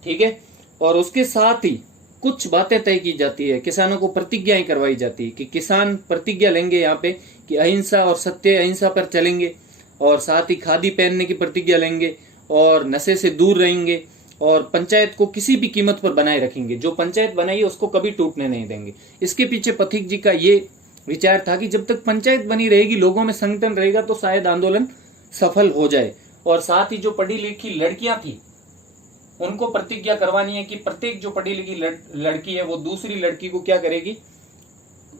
ठीक है। और उसके साथ ही कुछ बातें तय की जाती है, किसानों को प्रतिज्ञाएं करवाई जाती है कि किसान प्रतिज्ञा लेंगे यहाँ पे कि अहिंसा और सत्य अहिंसा पर चलेंगे, और साथ ही खादी पहनने की प्रतिज्ञा लेंगे, और नशे से दूर रहेंगे, और पंचायत को किसी भी कीमत पर बनाए रखेंगे। जो पंचायत बनाई है उसको कभी टूटने नहीं देंगे। इसके पीछे पथिक जी का ये विचार था कि जब तक पंचायत बनी रहेगी, लोगों में संगठन रहेगा, तो शायद आंदोलन सफल हो जाए। और साथ ही जो पढ़ी लिखी लड़कियां थी उनको प्रतिज्ञा करवानी है कि प्रत्येक जो पढ़ी लिखी लड़की है वो दूसरी लड़की को क्या करेगी,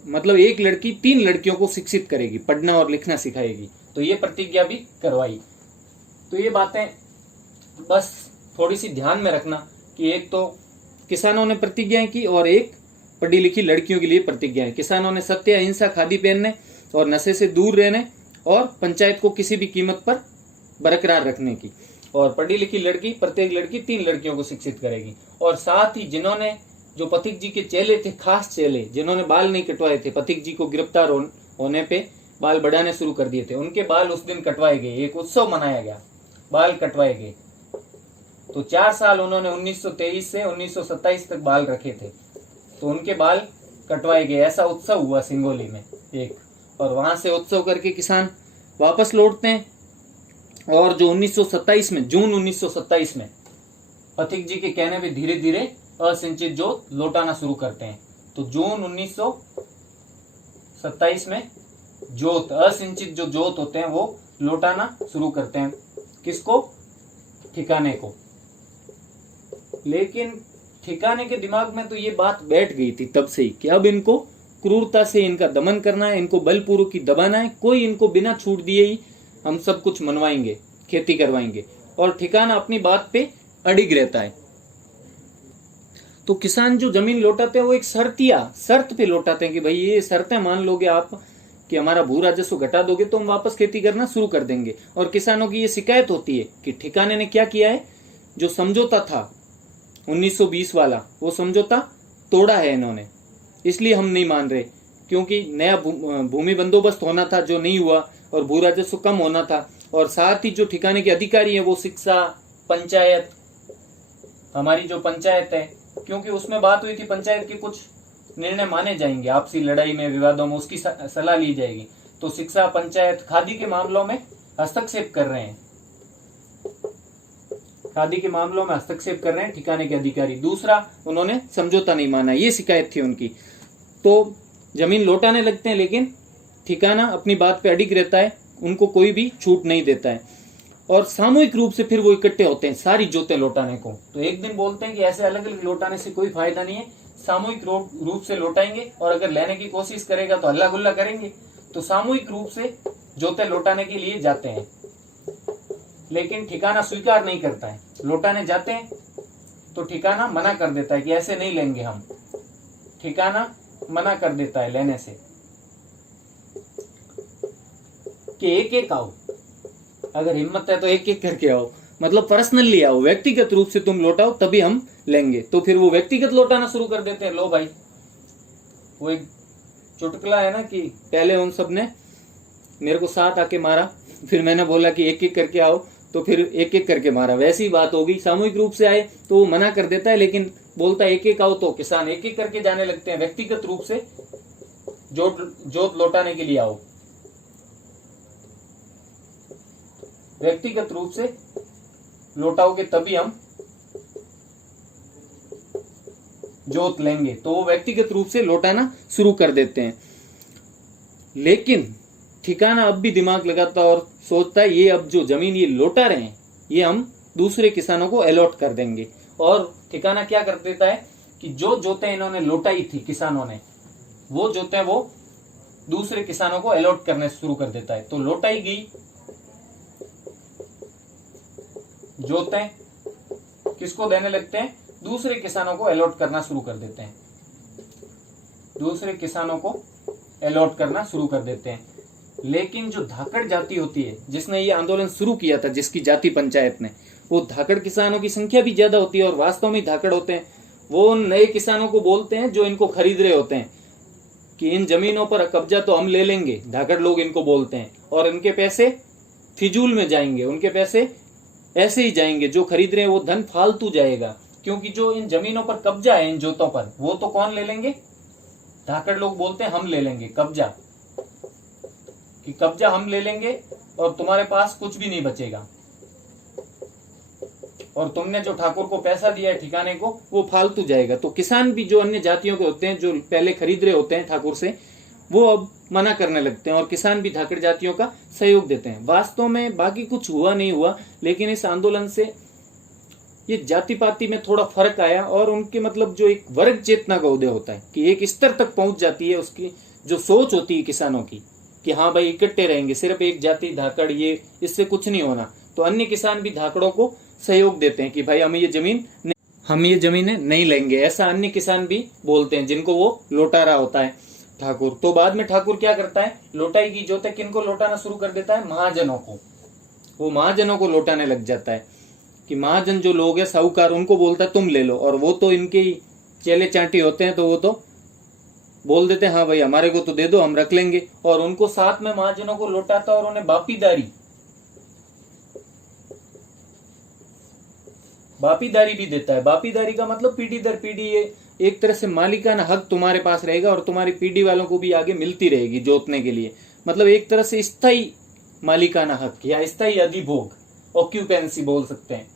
मतलब एक लड़की 3 लड़कियों को शिक्षित करेगी, पढ़ना और लिखना सिखाएगी। तो ये प्रतिज्ञा भी करवाई। तो ये बातें बस थोड़ी सी ध्यान में रखना कि एक तो किसानों ने प्रतिज्ञाएं की और एक पढ़ी लिखी लड़कियों के लिए प्रतिज्ञाएं। किसानों ने सत्य अहिंसा खादी पहनने और नशे से दूर रहने और पंचायत को किसी भी कीमत पर बरकरार रखने की, और पढ़ी लिखी लड़की प्रत्येक लड़की 3 लड़कियों को शिक्षित करेगी। और साथ ही जिन्होंने, जो पथिक जी के चेले थे, खास चेले जिन्होंने बाल नहीं कटवाए थे, पथिक जी को गिरफ्तार होने पे बाल बढ़ाने शुरू कर दिए थे, उनके बाल उस दिन कटवाए गए, एक उत्सव मनाया गया। बाल कटवाए गए। तो 4 साल उन्होंने 1923 से 1927 तक बाल रखे थे, तो उनके बाल कटवाए गए। ऐसा उत्सव हुआ सिंगोली में एक, और वहां से उत्सव करके किसान वापस लौटते हैं। और जो 1927 में, जून 1927 में पथिक जी के कहने पे धीरे धीरे असिंचित जोत लौटाना शुरू करते हैं। तो जून 1927 में जोत, असिंचित जो जोत होते हैं वो लौटाना शुरू करते हैं। किसको? ठिकाने को। लेकिन ठिकाने के दिमाग में तो ये बात बैठ गई थी तब से ही कि अब इनको क्रूरता से इनका दमन करना है, इनको बलपूर्वक की दबाना है, कोई इनको बिना छूट दिए ही हम सब कुछ मनवाएंगे, खेती करवाएंगे। और ठिकाना अपनी बात पे अडिग रहता है। तो किसान जो जमीन लौटाते हैं वो एक शर्त पे लौटाते हैं कि भाई ये शर्तें मान लोगे आप कि हमारा भू राजस्व घटा दोगे तो हम वापस खेती करना शुरू कर देंगे। और किसानों की ये शिकायत होती है कि ठिकाने ने क्या किया है, जो समझौता था 1920 वाला, वो समझौता तोड़ा है इन्होंने, इसलिए हम नहीं मान रहे। क्योंकि नया भूमि बंदोबस्त होना था जो नहीं हुआ, और भू राजस्व कम होना था। और साथ ही जो ठिकाने के अधिकारी है वो शिक्षा, पंचायत, हमारी जो पंचायत है, क्योंकि उसमें बात हुई थी पंचायत के कुछ निर्णय माने जाएंगे आपसी लड़ाई में, विवादों में, उसकी सलाह ली जाएगी। तो शिक्षा, पंचायत, खादी के मामलों में हस्तक्षेप कर रहे हैं, खादी के मामलों में हस्तक्षेप कर रहे हैं ठिकाने के अधिकारी। दूसरा, उन्होंने समझौता नहीं माना, ये शिकायत थी उनकी। तो जमीन लौटाने लगते हैं, लेकिन ठिकाना अपनी बात पे अडिग रहता है, उनको कोई भी छूट नहीं देता है। और सामूहिक रूप से फिर वो इकट्ठे होते हैं सारी जोतें लौटाने को। तो एक दिन बोलते हैं कि ऐसे अलग अलग लौटाने से कोई फायदा नहीं है, सामूहिक रूप से लौटाएंगे, और अगर लेने की कोशिश करेगा तो हल्ला गुल्ला करेंगे। तो सामूहिक रूप से जोतें लौटाने के लिए जाते हैं, लेकिन ठिकाना स्वीकार नहीं करता है। लौटाने जाते हैं तो ठिकाना मना कर देता है कि ऐसे नहीं लेंगे हम, ठिकाना मना कर देता है लेने से, कि एक एक आओ, अगर हिम्मत है तो एक एक करके आओ, मतलब पर्सनली आओ, व्यक्तिगत रूप से तुम लौटाओ तभी हम लेंगे। तो फिर वो व्यक्तिगत लौटाना शुरू कर देते हैं। लो भाई, वो एक चुटकुला है ना कि पहले उन सब ने मेरे को साथ आके मारा, फिर मैंने बोला कि एक एक करके आओ, तो फिर एक एक करके मारा। वैसी बात होगी, सामूहिक रूप से आए तो वो मना कर देता है, लेकिन बोलता है एक एक आओ, तो किसान एक एक करके जाने लगते हैं। व्यक्तिगत रूप से जोत लौटाने के लिए आओ, व्यक्तिगत रूप से लौटाओगे तभी हम जोत लेंगे। तो वो व्यक्तिगत रूप से लौटाना शुरू कर देते हैं। लेकिन ठिकाना अब भी दिमाग लगाता और सोचता है ये अब जो जमीन ये लौटा रहे हैं ये हम दूसरे किसानों को अलॉट कर देंगे। और ठिकाना क्या कर देता है कि जो जोतें इन्होंने लौटाई थी किसानों ने, वो जोतें वो दूसरे किसानों को अलॉट करने शुरू कर देता है। तो लौटाई गई जोतें किसको देने लगते हैं? दूसरे किसानों को अलॉट करना शुरू कर देते हैं, दूसरे किसानों को अलॉट करना शुरू कर देते हैं। लेकिन जो धाकड़ जाति होती है, जिसने ये आंदोलन शुरू किया था, जिसकी जाति पंचायत ने, वो धाकड़ किसानों की संख्या भी ज्यादा होती है और वास्तव में धाकड़ होते हैं। वो नए किसानों को बोलते हैं जो इनको खरीद रहे होते हैं कि इन जमीनों पर कब्जा तो हम ले लेंगे, धाकड़ लोग इनको बोलते हैं, और इनके पैसे फिजूल में जाएंगे, उनके पैसे ऐसे ही जाएंगे, जो खरीद रहे हैं वो धन फालतू जाएगा। क्योंकि जो इन जमीनों पर कब्जा है, इन जोतों पर, वो तो कौन ले लेंगे? धाकड़ लोग बोलते हैं हम ले लेंगे कब्जा, कि कब्जा हम ले लेंगे और तुम्हारे पास कुछ भी नहीं बचेगा, और तुमने जो ठाकुर को पैसा दिया है ठिकाने को, वो फालतू जाएगा। तो किसान भी जो अन्य जातियों के होते हैं, जो पहले खरीद रहे होते हैं ठाकुर से, वो अब मना करने लगते हैं और किसान भी धाकड़ जातियों का सहयोग देते हैं। वास्तव में बाकी कुछ हुआ नहीं हुआ, लेकिन इस आंदोलन से ये जाति पाति में थोड़ा फर्क आया और उनके मतलब जो एक वर्ग चेतना का उदय होता है कि एक स्तर तक पहुंच जाती है उसकी जो सोच होती है किसानों की कि हाँ भाई इकट्ठे रहेंगे, सिर्फ एक जाति धाकड़, ये इससे कुछ नहीं होना। तो अन्य किसान भी धाकड़ों को सहयोग देते हैं कि भाई हम ये जमीनें नहीं लेंगे, ऐसा अन्य किसान भी बोलते हैं जिनको वो लौटा रहा होता है ठाकुर। तो बाद में ठाकुर क्या करता है, लौटाई की जोतें किनको लौटाना शुरू कर देता है? महाजनों को। वो महाजनों को लौटाने लग जाता है कि महाजन जो लोग है, साहूकार, उनको बोलता है तुम ले लो, और वो तो इनके ही चेले चांटी होते हैं, तो वो तो बोल देते हैं हाँ भाई हमारे को तो दे दो, हम रख लेंगे। और उनको साथ में महाजनों को लौटाता और उन्हें बापीदारी भी देता है। बापीदारी का मतलब पीढ़ी दर पीढ़ी ये एक तरह से मालिकाना हक तुम्हारे पास रहेगा और तुम्हारी पीढ़ी वालों को भी आगे मिलती रहेगी जोतने के लिए। मतलब एक तरह से स्थायी मालिकाना हक या स्थायी अधिभोग, ऑक्यूपेंसी बोल सकते हैं।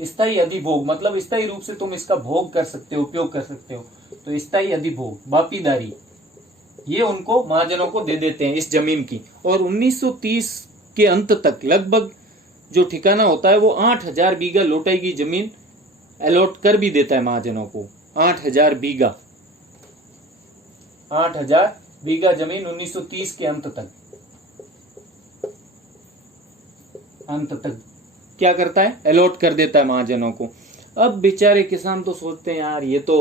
स्थायी अधिभोग मतलब स्थायी रूप से तुम इसका भोग कर सकते हो, उपयोग कर सकते हो। तो स्थायी अधिभोग, बापीदारी, ये उनको महाजनों को दे देते हैं इस जमीन की। और 1930 के अंत तक लगभग जो ठिकाना होता है वो 8000 बीघा लोटाई की जमीन अलॉट कर भी देता है महाजनों को। 8000 बीघा, 8000 बीघा जमीन 1930 के अंत तक क्या करता है, अलॉट कर देता है महाजनों को। अब बेचारे किसान तो सोचते हैं यार ये तो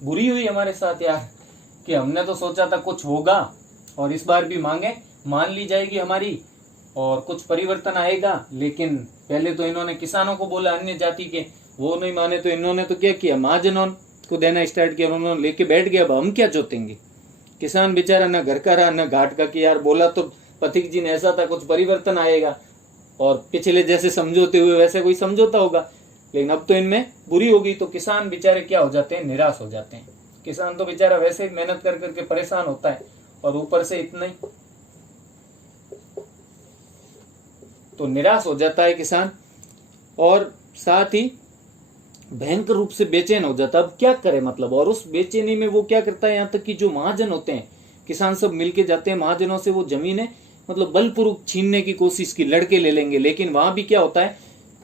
बुरी हुई हमारे साथ यार, कि हमने तो सोचा था कुछ होगा और इस बार भी मांगे मान ली जाएगी हमारी और कुछ परिवर्तन आएगा, लेकिन पहले तो इन्होंने किसानों को बोला अन्य जाति के, वो नहीं माने तो इन्होंने तो क्या किया, महाजनों को देना स्टार्ट किया, उन्होंने लेके बैठ गए। अब हम क्या जोतेंगे। किसान बेचारा न घर का रहा न घाट का, कि यार बोला तो पथिक जी ने ऐसा था कुछ परिवर्तन आएगा और पिछले जैसे समझौते हुए वैसे कोई समझौता होगा, लेकिन अब तो इनमें बुरी होगी। तो किसान बेचारे क्या हो जाते हैं, निराश हो जाते हैं। किसान तो बेचारा वैसे ही मेहनत कर करके परेशान होता है और ऊपर से इतना ही, तो निराश हो जाता है किसान और साथ ही भयंकर रूप से बेचैन हो जाता है। अब क्या करे मतलब, और उस बेचैनी में वो क्या करता है, यहाँ तक कि जो महाजन होते हैं, किसान सब मिलके जाते हैं महाजनों से वो जमीनें मतलब बलपूर्वक छीनने की कोशिश की, लड़के ले लेंगे। लेकिन वहां भी क्या होता है,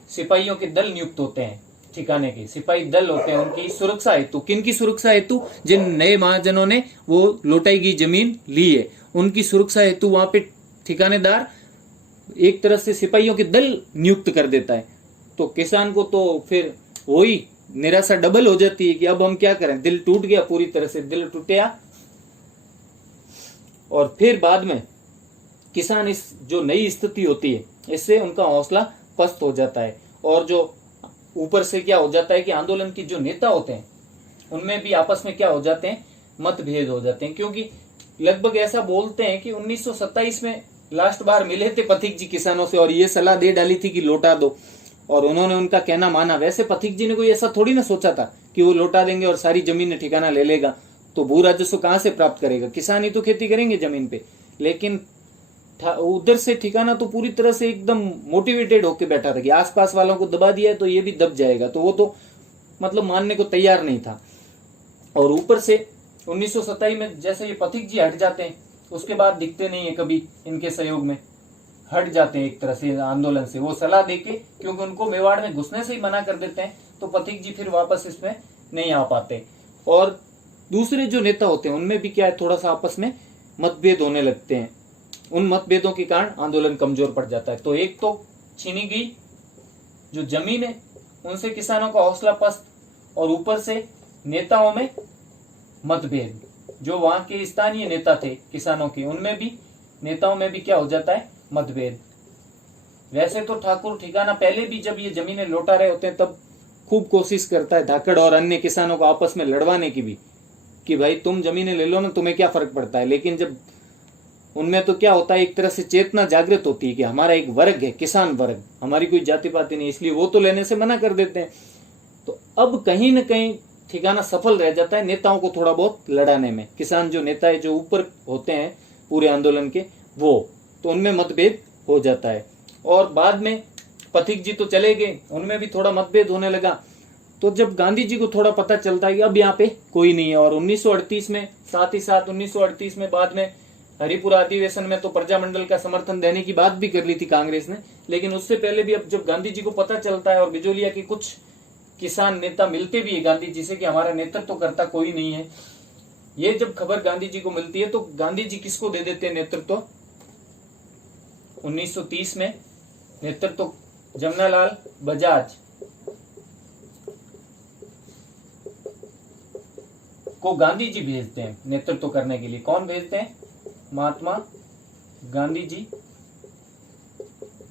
सिपाहियों के दल नियुक्त होते हैं, ठिकाने के सिपाही दल होते हैं उनकी सुरक्षा हेतु। किन की सुरक्षा हेतु, जिन नए महाजनों ने वो लोटाई की जमीन ली है उनकी सुरक्षा हेतु वहां पे ठिकानेदार एक तरह से सिपाहियों के दल नियुक्त कर देता है। तो किसान को तो फिर वही निराशा डबल हो जाती है कि अब हम क्या करें, दिल टूट गया, पूरी तरह से दिल टूटा। और फिर बाद में किसान इस जो नई स्थिति होती है इससे उनका हौसला पस्त हो जाता है और जो ऊपर से क्या हो जाता है कि आंदोलन के जो नेता होते हैं उनमें भी आपस में क्या हो जाते हैं, मतभेद हो जाते हैं। क्योंकि लगभग ऐसा बोलते हैं कि 1927 में लास्ट बार मिले थे पथिक जी किसानों से और ये सलाह दे डाली थी कि लौटा दो, और उन्होंने उनका कहना माना। वैसे पथिक जी ने कोई ऐसा थोड़ी ना सोचा था कि वो लौटा देंगे और सारी जमीन ठिकाना ले लेगा, तो भू राजस्व कहां से प्राप्त करेगा, किसान ही तो खेती करेंगे जमीन पे। लेकिन उधर से ठिकाना तो पूरी तरह से एकदम मोटिवेटेड होकर बैठा था कि आसपास वालों को दबा दिया है तो ये भी दब जाएगा, तो वो तो मतलब मानने को तैयार नहीं था। और ऊपर से 1927 में जैसे ये पथिक जी हट जाते हैं उसके बाद दिखते नहीं है कभी, इनके सहयोग में हट जाते हैं एक तरह से आंदोलन से, वो सलाह देके, क्योंकि उनको मेवाड़ में घुसने से ही मना कर देते हैं, तो पथिक जी फिर वापस इसमें नहीं आ पाते। और दूसरे जो नेता होते हैं उनमें भी क्या है, थोड़ा सा आपस में मतभेद होने लगते हैं। उन मतभेदों के कारण आंदोलन कमजोर पड़ जाता है। तो एक तो छीनी गई जो जमीन है उनसे किसानों का हौसला पस्त, और ऊपर से नेताओं में मतभेद, जो वहां के स्थानीय नेता थे किसानों के उनमें भी, नेताओं में भी क्या हो जाता है, मतभेद। वैसे तो ठाकुर ठिकाना पहले भी जब ये जमीनें लौटा रहे होते हैं तब खूब कोशिश करता है धाकड़ और अन्य किसानों को आपस में लड़वाने की भी, कि भाई तुम जमीनें ले लो ना, तुम्हें क्या फर्क पड़ता है। लेकिन जब उनमें तो क्या होता है, एक तरह से चेतना जागृत होती है कि हमारा एक वर्ग है, किसान वर्ग, हमारी कोई जाति पाति नहीं, इसलिए वो तो लेने से मना कर देते हैं। तो अब कहीं न कहीं ठिकाना सफल रह जाता है नेताओं को थोड़ा बहुत लड़ाने में। किसान जो नेता है जो ऊपर होते हैं पूरे आंदोलन के, वो तो उनमें मतभेद हो जाता है। और बाद में पथिक जी तो चले गए, उनमें भी थोड़ा मतभेद होने लगा। तो जब गांधी जी को थोड़ा पता चलता है कि अब यहाँ पे कोई नहीं है, और 1938 में, साथ ही साथ 1938 में बाद में हरिपुरा अधिवेशन में तो प्रजामंडल का समर्थन देने की बात भी कर ली थी कांग्रेस ने, लेकिन उससे पहले भी अब जब गांधी जी को पता चलता है और बिजोलिया के कुछ किसान नेता मिलते भी है गांधी जी से कि हमारा नेतृत्व तो करता कोई नहीं है, ये जब खबर गांधी जी को मिलती है तो गांधी जी किसको दे देते हैं नेतृत्व, 1930 में नेतृत्व जमनालाल बजाज को गांधी जी भेजते हैं नेतृत्व करने के लिए। कौन भेजते हैं, महात्मा गांधी जी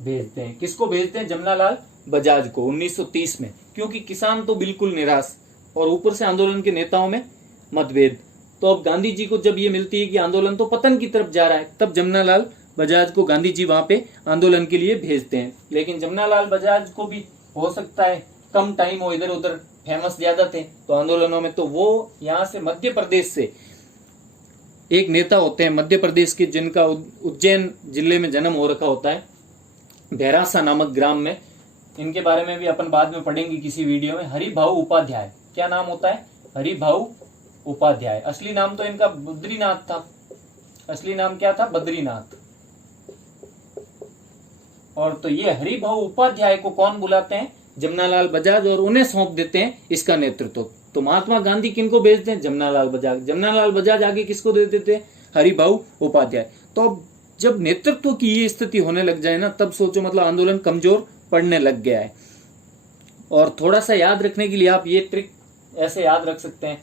भेजते हैं। किसको भेजते हैं, जमनालाल बजाज को 1930 में, क्योंकि किसान तो बिल्कुल निराश और ऊपर से आंदोलन के नेताओं में मतभेद। तो अब गांधी जी को जब ये मिलती है कि आंदोलन तो पतन की तरफ जा रहा है, तब जमनालाल बजाज को गांधी जी वहां पे आंदोलन के लिए भेजते हैं। लेकिन जमनालाल बजाज को भी हो सकता है कम टाइम हो, इधर उधर फेमस ज्यादा थे तो आंदोलनों में, तो वो यहाँ से मध्य प्रदेश से एक नेता होते हैं मध्य प्रदेश के, जिनका उज्जैन जिले में जन्म हो रखा होता है, भैरासा नामक ग्राम में। इनके बारे में भी अपन बाद में पढ़ेंगे किसी वीडियो में। हरिभाऊ उपाध्याय, क्या नाम होता है? हरिभाऊ उपाध्याय। असली नाम तो इनका बद्रीनाथ था। असली नाम क्या था? बद्रीनाथ। और तो ये हरिभाऊ उपाध्याय को कौन बुलाते हैं? जमनालाल बजाज, और उन्हें सौंप देते हैं इसका नेतृत्व। तो महात्मा गांधी किनको भेजते हैं? जमनालाल बजाज। जमनालाल बजाज आगे किसको दे देते हैं? हरिभाऊ उपाध्याय। तो जब नेतृत्व की ये स्थिति होने लग जाए ना, तब सोचो मतलब आंदोलन कमजोर पड़ने लग गया है। और थोड़ा सा याद रखने के लिए आप ये ट्रिक ऐसे याद रख सकते हैं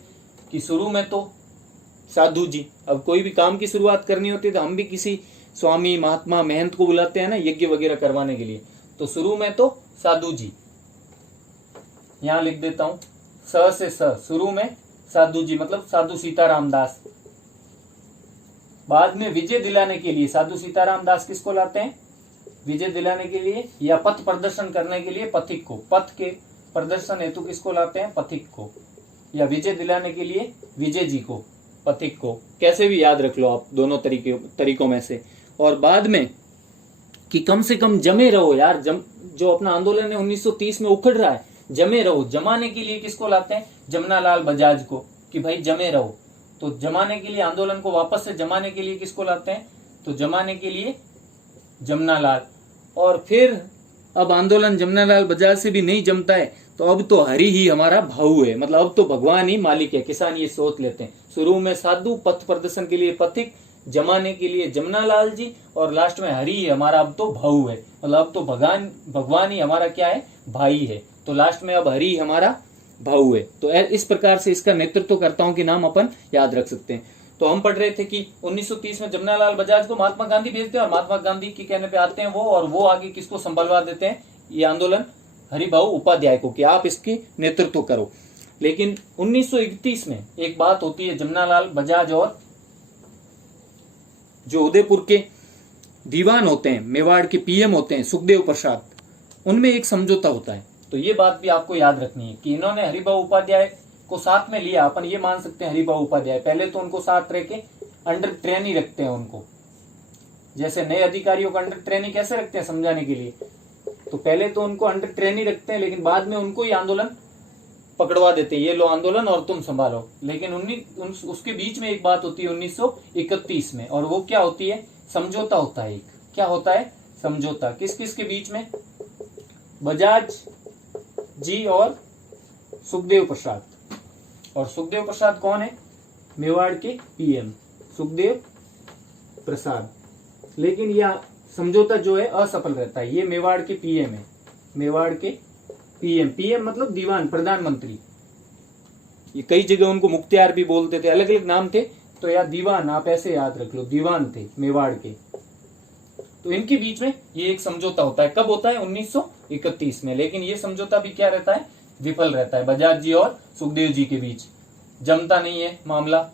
कि शुरू में तो साधु जी, अब कोई भी काम की शुरुआत करनी होती है तो हम भी किसी स्वामी महात्मा महंत को बुलाते हैं ना यज्ञ वगैरह करवाने के लिए। तो शुरू में तो साधु जी, यहां लिख देता हूं स से स, शुरू में साधु जी मतलब साधु सीताराम दास। बाद में विजय दिलाने के लिए साधु सीताराम दास किसको लाते हैं? विजय दिलाने के लिए या पथ प्रदर्शन करने के लिए पथिक को, पथ के प्रदर्शन हेतु किसको लाते हैं? पथिक को। या विजय दिलाने के लिए विजय जी को, पथिक को। कैसे भी याद रख लो आप दोनों तरीकों में से। और बाद में कि कम से कम जमे रहो यार, जो अपना आंदोलन है 1930 में उखड़ रहा है, जमे रहो। जमाने के लिए किसको लाते हैं? जमनालाल बजाज को, कि भाई जमे रहो। तो जमाने के लिए, आंदोलन को वापस से जमाने के लिए किसको लाते हैं? तो जमाने के लिए जमनालाल। और फिर अब आंदोलन जमनालाल बजाज से भी नहीं जमता है, तो अब तो हरि ही हमारा भाऊ है, मतलब अब तो भगवान ही मालिक है। किसान ये सोच लेते हैं। शुरू में साधु, पथ प्रदर्शन के लिए पथिक, जमाने के लिए जमनालाल जी, और लास्ट में हरि ही हमारा अब तो भाऊ है, मतलब अब तो भगवान ही हमारा क्या है? भाई है। तो लास्ट में अब हरि हमारा भाऊ है। तो इस प्रकार से इसका नेतृत्वकर्ताओं के नाम अपन याद रख सकते हैं। तो हम पढ़ रहे थे कि 1930 में जमनालाल बजाज को महात्मा गांधी भेजते हैं और महात्मा गांधी के कहने पे आते हैं वो, और वो आगे किसको संभलवा देते हैं? ये आंदोलन हरिभाऊ उपाध्याय को, कि आप इसकी नेतृत्व करो। लेकिन 1931 में एक बात होती है, जमनालाल बजाज और जो उदयपुर के दीवान होते हैं, मेवाड़ के पीएम होते हैं सुखदेव प्रसाद, उनमें एक समझौता होता है। तो ये बात भी आपको याद रखनी है कि इन्होंने हरिभाऊ उपाध्याय को साथ में लिया। अपन ये मान सकते हैं हरिभाऊ उपाध्याय पहले तो उनको साथ रह के अंडर ट्रेनिंग रखते हैं उनको, जैसे नए अधिकारियों को अंडर ट्रेनिंग कैसे रखते हैं समझाने के लिए, तो पहले तो उनको अंडर ट्रेनिंग रखते हैं, लेकिन बाद में उनको ही आंदोलन पकड़वा देते हैं, ये लो आंदोलन और तुम संभालो। लेकिन उसके बीच में एक बात होती है 1931 में, और वो क्या होती है? समझौता होता है। एक क्या होता है? समझौता। किस किस के बीच में? बजाज जी और सुखदेव प्रसाद। और सुखदेव प्रसाद कौन है? मेवाड़ के पीएम सुखदेव प्रसाद। लेकिन यह समझौता जो है असफल रहता है। ये मेवाड़ के पीएम है, मेवाड़ के पीएम मतलब दीवान, प्रधानमंत्री। ये कई जगह उनको मुख्तियार भी बोलते थे, अलग अलग नाम थे। तो या दीवान, आप ऐसे याद रख लो, दीवान थे मेवाड़ के। तो इनके बीच में ये एक समझौता होता है। कब होता है? 1931 में। लेकिन ये समझौता भी क्या रहता है? विफल रहता है। बजाज जी और सुखदेव जी के बीच जमता नहीं है मामला।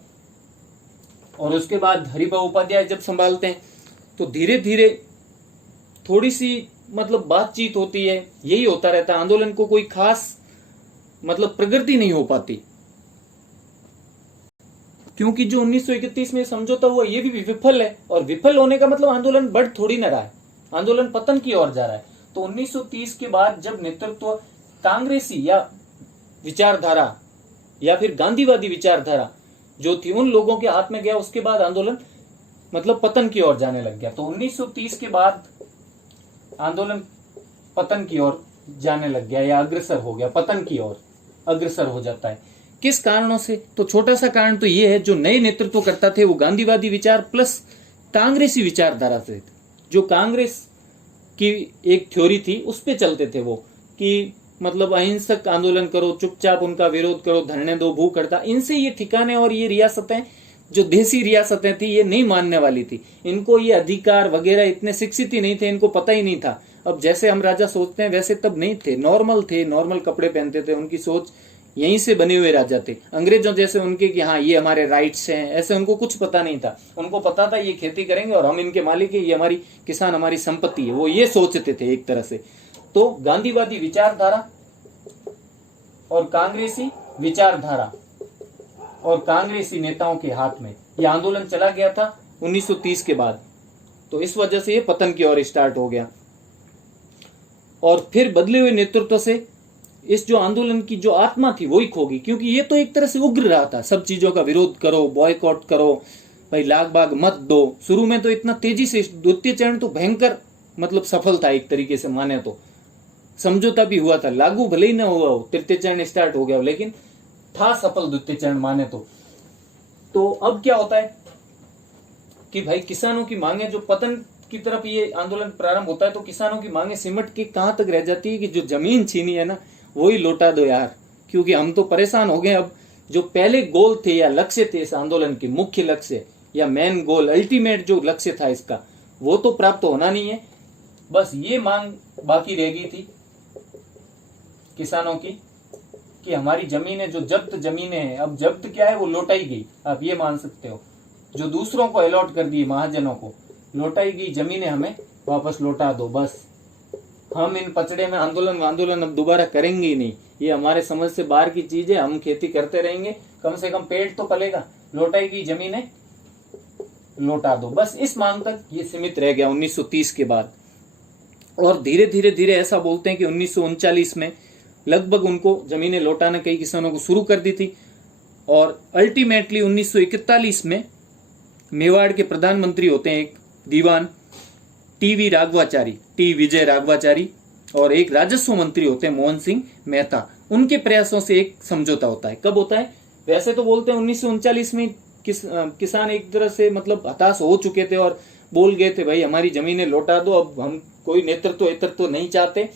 और उसके बाद हरिभाऊ उपाध्याय जब संभालते हैं तो धीरे धीरे थोड़ी सी मतलब बातचीत होती है, यही होता रहता है। आंदोलन को कोई खास मतलब प्रगति नहीं हो पाती, क्योंकि जो 1931 में समझौता हुआ ये भी विफल है। और विफल होने का मतलब आंदोलन बढ़ थोड़ी न रहा है, आंदोलन पतन की ओर जा रहा है। तो 1930 के बाद जब नेतृत्व कांग्रेसी या विचारधारा या फिर गांधीवादी विचारधारा जो थी उन लोगों के हाथ में गया, उसके बाद आंदोलन मतलब पतन की ओर जाने लग गया। तो 1930 के बाद आंदोलन पतन की ओर जाने लग गया या अग्रसर हो गया, पतन की ओर अग्रसर हो जाता है। किस कारणों से? तो छोटा सा कारण तो ये है, जो नए नेतृत्व करता थे वो गांधीवादी विचार प्लस कांग्रेसी विचारधारा से, जो कांग्रेस की एक थ्योरी थी उस पे चलते थे वो, कि मतलब अहिंसक आंदोलन करो, चुपचाप उनका विरोध करो, धरने दो, भूख हड़ताल। इनसे ये ठिकाने और ये रियासतें जो देसी रियासतें थी ये नहीं मानने वाली थी। इनको ये अधिकार वगैरह इतने शिक्षित ही नहीं थे, इनको पता ही नहीं था। अब जैसे हम राजा सोचते हैं वैसे तब नहीं थे, नॉर्मल थे, नॉर्मल कपड़े पहनते थे, उनकी सोच यहीं से बने हुए राजा थे। अंग्रेजों जैसे उनके कि हाँ ये हमारे राइट्स हैं, ऐसे उनको कुछ पता नहीं था। उनको पता था ये खेती करेंगे और हम इनके मालिक है, ये हमारी किसान हमारी संपत्ति है, वो ये सोचते थे एक तरह से। तो गांधीवादी विचारधारा और कांग्रेसी विचारधारा और कांग्रेसी नेताओं के हाथ में यह आंदोलन चला गया था 1930 के बाद। तो इस वजह से ये पतन की ओर स्टार्ट हो गया। और फिर बदले हुए नेतृत्व से इस जो आंदोलन की जो आत्मा थी वही खो गई, क्योंकि ये तो एक तरह से उग्र रहा था, सब चीजों का विरोध करो, बॉयकॉट करो, भाई लाग बाग मत दो। शुरू में तो इतना तेजी से, द्वितीय चरण तो भयंकर मतलब सफल था एक तरीके से माने तो, समझौता भी हुआ था, लागू भले ही ना हुआ हो, तृतीय चरण स्टार्ट हो गया, लेकिन था सफल द्वितीय चरण माने तो अब क्या होता है कि भाई किसानों की मांगे, जो पतन की तरफ ये आंदोलन प्रारंभ होता है तो किसानों की मांगे सिमट के कहां तक रह जाती है कि जो जमीन छीनी है ना वही लौटा दो यार, क्योंकि हम तो परेशान हो गए। अब जो पहले गोल थे या लक्ष्य थे इस आंदोलन के, मुख्य लक्ष्य या मेन गोल, अल्टीमेट जो लक्ष्य था इसका, वो तो प्राप्त होना नहीं है। बस ये मांग बाकी रह गई थी किसानों की कि हमारी जमीनें, जो जब्त जमीनें हैं, अब जब्त क्या है वो लौटाई गई, आप ये मान सकते हो, जो दूसरों को अलॉट कर दी महाजनों को, लौटाई गई जमीनें हमें वापस लौटा दो। बस हम इन पचड़े में आंदोलन अब दोबारा करेंगे ही नहीं, ये हमारे समझ से बाहर की चीज है, हम खेती करते रहेंगे, कम से कम पेट तो पलेगा, लौटाई गई जमीनें लौटा दो। बस इस मांग तक ये सीमित रह गया 1930 के बाद। और धीरे धीरे ऐसा बोलते हैं कि 1939 में लगभग उनको जमीनें लौटाना कई किसानों को शुरू कर दी थी। और अल्टीमेटली 1941 में मेवाड़ के प्रधानमंत्री होते हैं एक दीवान टी विजय राघवाचारी, और एक राजस्व मंत्री होते हैं मोहन सिंह मेहता। उनके प्रयासों से एक समझौता होता है। कब होता है? वैसे तो बोलते हैं 1939 में किसान एक तरह से मतलब हताश हो चुके थे और बोल गए थे भाई हमारी जमीनें लौटा दो, अब हम कोई नेतृत्व नहीं चाहते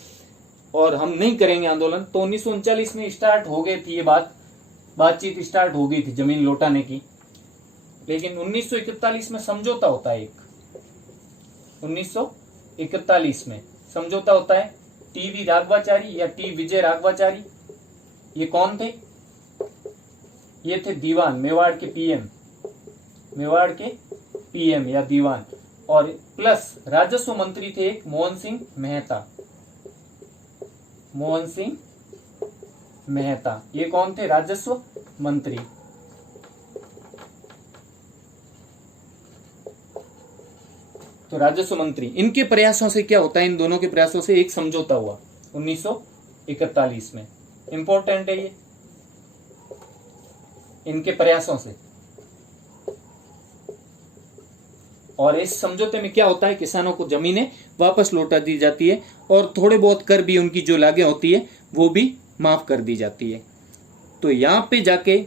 और हम नहीं करेंगे आंदोलन। तो 1939 में स्टार्ट हो गई थी ये बातचीत स्टार्ट हो गई थी जमीन लौटाने की। लेकिन 1941 में समझौता होता है, 1941 में समझौता होता है। टी राघवाचारी या टी विजय राघवाचारी, ये कौन थे? ये थे दीवान, मेवाड़ के पीएम या दीवान, और प्लस राजस्व मंत्री थे एक मोहन सिंह मेहता। ये कौन थे? राजस्व मंत्री। तो राजस्व मंत्री, इनके प्रयासों से क्या होता है? इन दोनों के प्रयासों से एक समझौता हुआ 1941 में। इंपॉर्टेंट है ये, इनके प्रयासों से। और इस समझौते में क्या होता है? किसानों को जमीनें वापस लौटा दी जाती है और थोड़े बहुत कर भी उनकी जो लागें होती है वो भी माफ कर दी जाती है। तो यहां पे जाके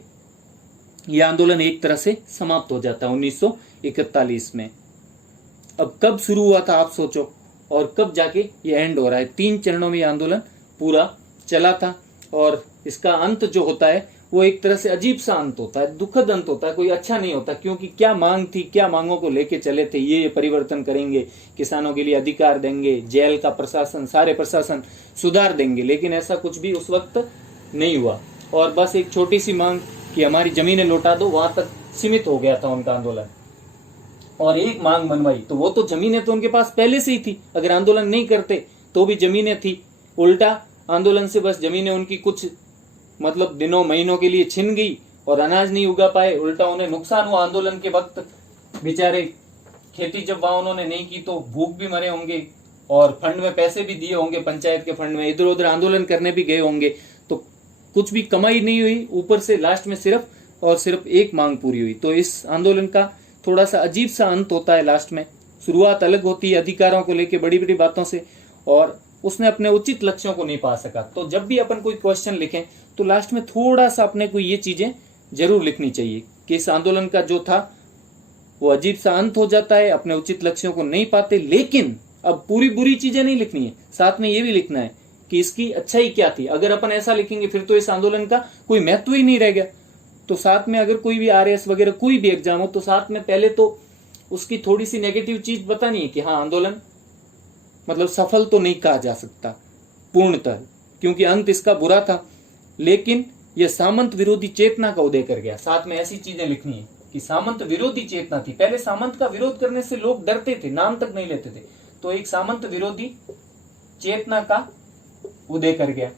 यह आंदोलन एक तरह से समाप्त हो जाता है 1941 में। अब कब शुरू हुआ था आप सोचो, और कब जाके ये एंड हो रहा है। 3 चरणों में ये आंदोलन पूरा चला था और इसका अंत जो होता है वो एक तरह से अजीब सा अंत होता है, दुखद अंत होता है, कोई अच्छा नहीं होता। क्योंकि क्या मांग थी, क्या मांगों को लेके चले थे, ये परिवर्तन करेंगे, किसानों के लिए अधिकार देंगे, जेल का प्रशासन, सारे प्रशासन सुधार देंगे, लेकिन ऐसा कुछ भी उस वक्त नहीं हुआ। और बस एक छोटी सी मांग कि हमारी जमीनें लौटा दो, वहां तक सीमित हो गया था उनका आंदोलन। और एक मांग मनवाई, तो वो तो जमीनें तो उनके पास पहले से ही थी, अगर आंदोलन नहीं करते तो भी जमीनें थी। उल्टा आंदोलन से बस जमीनें उनकी कुछ मतलब दिनों महीनों के लिए छिन गई और अनाज नहीं उगा पाए, उल्टा उन्हें नुकसान हुआ। आंदोलन के वक्त बेचारे खेती जब वहां उन्होंने नहीं की तो भूख भी मरे होंगे और फंड में पैसे भी दिए होंगे, पंचायत के फंड में, इधर उधर आंदोलन करने भी गए होंगे, तो कुछ भी कमाई नहीं हुई। ऊपर से लास्ट में सिर्फ एक मांग पूरी हुई। तो इस आंदोलन का थोड़ा सा अजीब सा अंत होता है लास्ट में। शुरुआत अलग होती है अधिकारों को लेकर बड़ी बड़ी बातों से, और उसने अपने उचित लक्ष्यों को नहीं पा सका। तो जब भी अपन कोई क्वेश्चन लिखें तो लास्ट में थोड़ा सा अपने को ये चीजें जरूर लिखनी चाहिए कि इस आंदोलन का जो था वो अजीब सा अंत हो जाता है, अपने उचित लक्ष्यों को नहीं पाते। लेकिन अब पूरी बुरी चीजें नहीं लिखनी है, साथ में ये भी लिखना है कि इसकी अच्छाई क्या थी। अगर अपन ऐसा लिखेंगे फिर तो इस आंदोलन का कोई महत्व ही नहीं रह गया। तो साथ में अगर कोई भी RAS वगैरह कोई भी एग्जाम हो तो साथ में पहले तो उसकी थोड़ी सी नेगेटिव चीज बतानी है कि हाँ आंदोलन मतलब सफल तो नहीं कहा जा सकता पूर्णतः, क्योंकि अंत इसका बुरा था, लेकिन यह सामंत विरोधी चेतना का उदय कर गया। साथ में ऐसी चीजें लिखनी है कि सामंत विरोधी चेतना थी। पहले सामंत का विरोध करने से लोग डरते थे, नाम तक नहीं लेते थे। तो एक सामंत विरोधी चेतना का उदय कर गया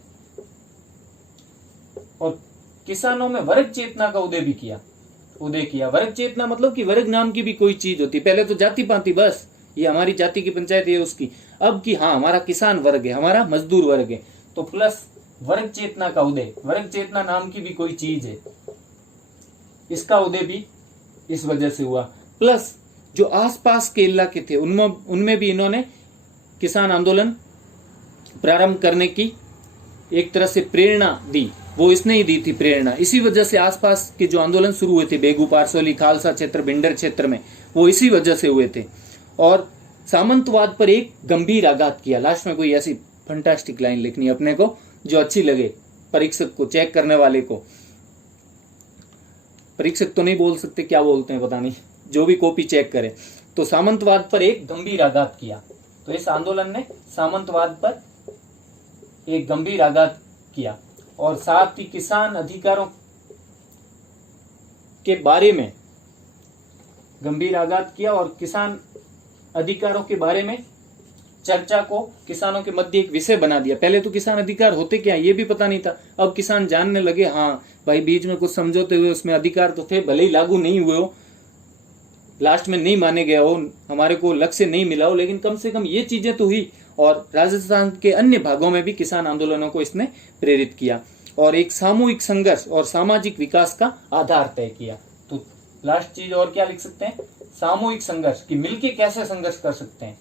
और किसानों में वर्ग चेतना का उदय किया। वर्ग चेतना मतलब कि वर्ग नाम की भी कोई चीज होती। पहले तो जाति पाति, बस ये हमारी जाति की पंचायत है उसकी। अब कि हाँ हमारा किसान वर्ग है, हमारा मजदूर वर्ग है, तो प्लस वर्ग चेतना का उदय, वर्ग चेतना नाम की भी कोई चीज है, इसका उदय भी इस वजह से हुआ। प्लस जो आसपास के इलाके थे उनमें भी इन्होंने किसान आंदोलन प्रारंभ करने की एक तरह से प्रेरणा दी। वो इसने ही दी थी प्रेरणा। इसी वजह से आसपास के जो आंदोलन शुरू हुए थे बेगू, पारसोली, खालसा क्षेत्र, भिंडर क्षेत्र में, वो इसी वजह से हुए थे। और सामंतवाद पर एक गंभीर आघात किया। लास्ट में कोई ऐसी फंटास्टिक लाइन लिखनी है अपने को जो अच्छी लगे परीक्षक को, चेक करने वाले को। परीक्षक तो नहीं बोल सकते, क्या बोलते हैं पता नहीं, जो भी कॉपी चेक करे। तो सामंतवाद पर एक गंभीर आघात किया। तो इस आंदोलन ने सामंतवाद पर एक गंभीर आघात किया और साथ ही किसान अधिकारों के बारे में गंभीर आघात किया और किसान अधिकारों के बारे में चर्चा को किसानों के मध्य एक विषय बना दिया। पहले तो किसान अधिकार होते क्या ये भी पता नहीं था। अब किसान जानने लगे, हाँ भाई बीच में कुछ समझौते हुए उसमें अधिकार तो थे, भले ही लागू नहीं हुए हो, लास्ट में नहीं माने गए हो, हमारे को लक्ष्य नहीं मिला हो, लेकिन कम से कम ये चीजें तो हुई। और राजस्थान के अन्य भागों में भी किसान आंदोलनों को इसने प्रेरित किया और एक सामूहिक संघर्ष और सामाजिक विकास का आधार तय किया। तो लास्ट चीज और क्या लिख सकते हैं, सामूहिक संघर्ष, कि मिलके कैसे संघर्ष कर सकते हैं।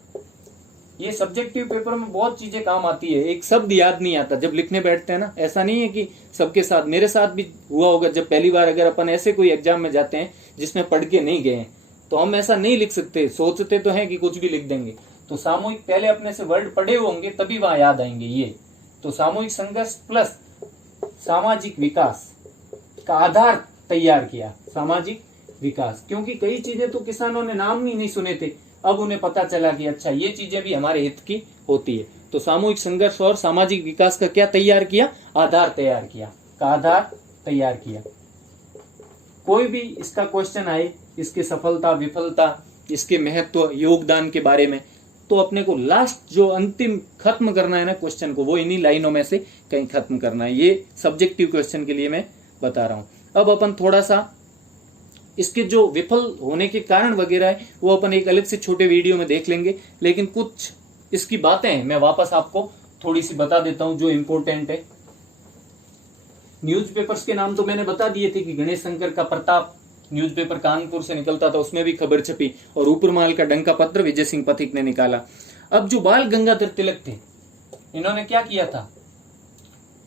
ये सब्जेक्टिव पेपर में बहुत चीजें काम आती है, एक शब्द याद नहीं आता जब लिखने बैठते हैं ना। ऐसा नहीं है कि सबके साथ, मेरे साथ भी हुआ होगा जब पहली बार अगर अपन ऐसे कोई एग्जाम में जाते हैं जिसमें पढ़ के नहीं गए हैं तो हम ऐसा नहीं लिख सकते, सोचते तो हैं कि कुछ भी लिख देंगे। तो सामूहिक, पहले अपने से वर्ड पढ़े होंगे तभी वहां याद आएंगे ये। तो सामूहिक संघर्ष प्लस सामाजिक विकास का आधार तैयार किया, सामाजिक विकास। क्योंकि कई चीजें तो किसानों ने नाम ही नहीं सुने थे, अब उन्हें पता चला कि अच्छा ये चीजें भी हमारे हित की होती है। तो सामूहिक संघर्ष और सामाजिक विकास का क्या तैयार किया, आधार तैयार किया, का आधार तैयार किया। कोई भी इसका क्वेश्चन आए, इसकी सफलता विफलता, इसके महत्व, योगदान के बारे में, तो अपने को लास्ट जो अंतिम खत्म करना है ना क्वेश्चन को, वो इन्हीं लाइनों में से कहीं खत्म करना है। ये सब्जेक्टिव क्वेश्चन के लिए मैं बता रहा हूं। अब अपन थोड़ा सा इसके जो विफल होने के कारण वगैरह है वो अपन एक अलग से छोटे वीडियो में देख लेंगे, लेकिन कुछ इसकी बातें मैं वापस आपको थोड़ी सी बता देता हूं जो इम्पोर्टेंट है। न्यूज़पेपर्स के नाम तो मैंने बता दिए थे कि गणेश शंकर का प्रताप न्यूज़पेपर कानपुर से निकलता था, उसमें भी खबर छपी, और ऊपरमाल का डंका पत्र विजय सिंह पथिक ने निकाला। अब जो बाल गंगाधर तिलक थे, इन्होंने क्या किया था,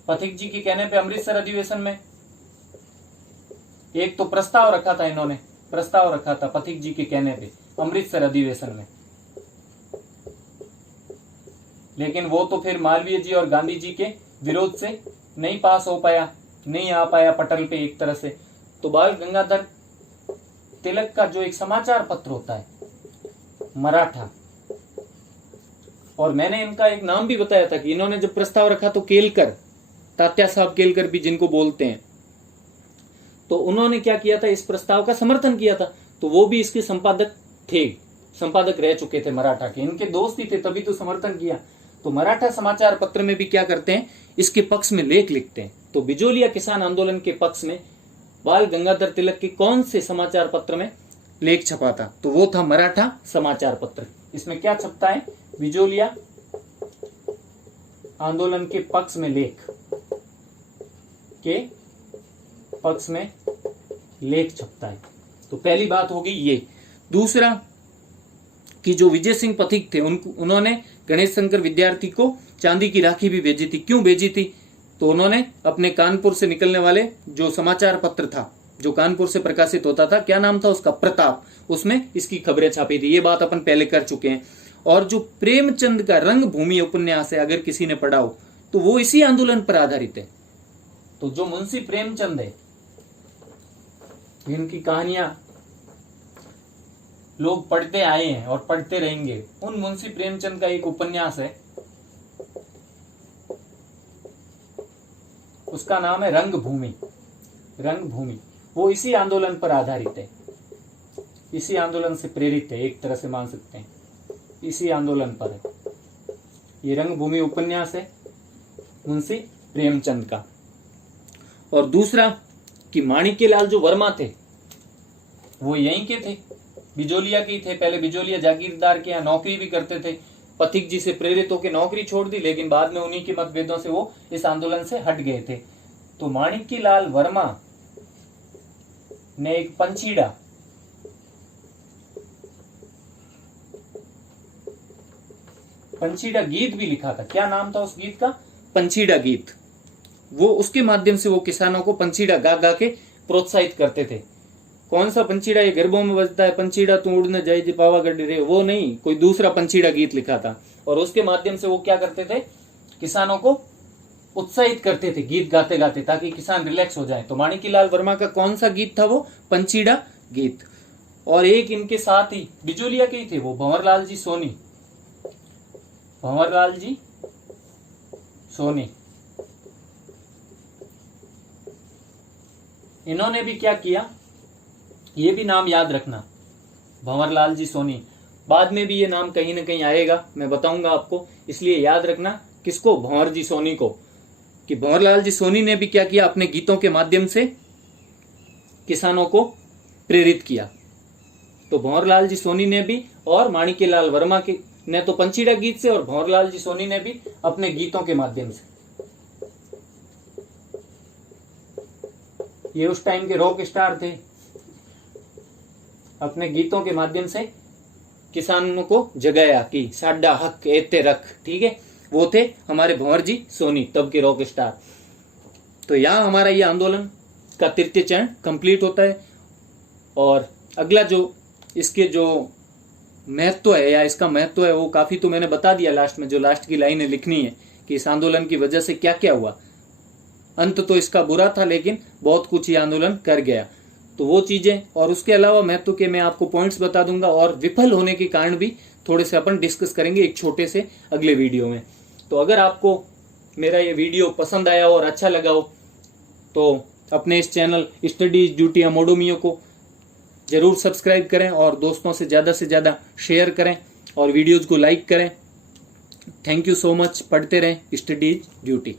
पथिक जी के कहने पे अमृतसर अधिवेशन में एक तो प्रस्ताव रखा था, इन्होंने प्रस्ताव रखा था पथिक जी के कहने पे अमृतसर अधिवेशन में, लेकिन वो तो फिर मालवीय जी और गांधी जी के विरोध से नहीं पास हो पाया, नहीं आ पाया पटल पे एक तरह से। तो बाल गंगाधर तिलक का जो एक समाचार पत्र होता है मराठा, और मैंने इनका एक नाम भी बताया था कि इन्होंने जब प्रस्ताव रखा तो केलकर, तात्या साहब केलकर भी जिनको बोलते हैं, तो उन्होंने क्या किया था, इस प्रस्ताव का समर्थन किया था। तो वो भी इसके संपादक थे, संपादक रह चुके थे मराठा के, इनके दोस्त ही थे, तभी तो समर्थन किया। तो मराठा समाचार पत्र में भी क्या करते हैं, इसके पक्ष में लेख लिखते हैं। तो बिजोलिया किसान आंदोलन के पक्ष में बाल गंगाधर तिलक के कौन से समाचार पत्र में लेख छपा था, तो वो था मराठा समाचार पत्र। इसमें क्या छपता है, बिजोलिया आंदोलन के पक्ष में लेख, के पक्ष में लेख छपता है। तो पहली बात होगी ये। दूसरा कि जो विजय सिंह पथिक थे उन्होंने गणेश शंकर विद्यार्थी को चांदी की राखी भी भेजी थी। क्यों भेजी थी, तो उन्होंने अपने कानपुर से निकलने वाले जो समाचार पत्र था, जो कानपुर से प्रकाशित होता था, क्या नाम था उसका, प्रताप, उसमें इसकी खबरें छापी थी। ये बात अपन पहले कर चुके हैं। और जो प्रेमचंद का रंगभूमि उपन्यास है, अगर किसी ने पढ़ा हो तो वो इसी आंदोलन पर आधारित है। तो जो मुंशी प्रेमचंद है, इनकी कहानियां लोग पढ़ते आए हैं और पढ़ते रहेंगे, उन मुंशी प्रेमचंद का एक उपन्यास है, उसका नाम है रंगभूमि। रंगभूमि वो इसी आंदोलन पर आधारित है, इसी आंदोलन से प्रेरित है, एक तरह से मान सकते हैं, इसी आंदोलन पर है। ये रंगभूमि उपन्यास है मुंशी प्रेमचंद का। और दूसरा कि माणिक्यलाल जो वर्मा थे वो यहीं के थे, बिजोलिया के ही थे। पहले बिजोलिया जागीरदार के यहाँ नौकरी भी करते थे। पथिक जी से प्रेरित होकर नौकरी छोड़ दी, लेकिन बाद में उन्हीं के मतभेदों से वो इस आंदोलन से हट गए थे। तो माणिक्यलाल वर्मा ने एक पंचीड़ा गीत भी लिखा था। क्या नाम था उस गीत का? पंचीड़ा गीत। वो उसके माध्यम से वो किसानों को पंचीड़ा गा गा के प्रोत्साहित करते थे। कौन सा पंचीड़ा? ये गरबों में बजता है, पंचीड़ा तू उड़ न जाए पावागढ़ रे, वो नहीं, कोई दूसरा पंचीड़ा गीत लिखा था। और उसके माध्यम से वो क्या करते थे? किसानों को उत्साहित करते थे गीत गाते गाते, ताकि किसान रिलैक्स हो जाए। तो माणिक्यलाल वर्मा का कौन सा गीत था? वो पंचीड़ा गीत। और एक इनके साथ ही बिजोलिया के ही थे वो, भंवरलाल जी सोनी। भंवरलाल जी सोनी, इन्होंने भी क्या किया, ये भी नाम याद रखना, भंवरलाल जी सोनी। बाद में भी ये नाम कहीं ना कहीं आएगा, मैं बताऊंगा आपको, इसलिए याद रखना किसको? भंवर जी सोनी को। कि भंवरलाल जी सोनी ने भी क्या किया? अपने गीतों के माध्यम से किसानों को प्रेरित किया। तो भंवरलाल जी सोनी ने भी, और माणिक्यलाल वर्मा के ने तो पंचीड़ा गीत से, और भंवरलाल जी सोनी ने भी अपने गीतों के माध्यम से। ये उस टाइम के रॉक स्टार थे, अपने गीतों के माध्यम से किसानों को जगाया कि साडा हक एते रख। ठीक है, वो थे हमारे भंवर जी सोनी, तब के रॉक स्टार। तो यहाँ हमारा ये आंदोलन का तृतीय चरण कंप्लीट होता है। और अगला जो इसके जो महत्व है या इसका महत्व है वो काफी तो मैंने बता दिया लास्ट में, जो लास्ट की लाइनें लिखनी है कि इस आंदोलन की वजह से क्या क्या हुआ। अंत तो इसका बुरा था, लेकिन बहुत कुछ ये आंदोलन कर गया। तो वो चीजें और उसके अलावा महत्व के मैं आपको पॉइंट्स बता दूंगा, और विफल होने के कारण भी थोड़े से अपन डिस्कस करेंगे एक छोटे से अगले वीडियो में। तो अगर आपको मेरा ये वीडियो पसंद आया और अच्छा लगा हो तो अपने इस चैनल स्टडीज ड्यूटी अमोडोमियो को जरूर सब्सक्राइब करें, और दोस्तों से ज़्यादा शेयर करें, और वीडियोज़ को लाइक करें। Thank you so much. पढ़ते रहें स्टडीज ड्यूटी।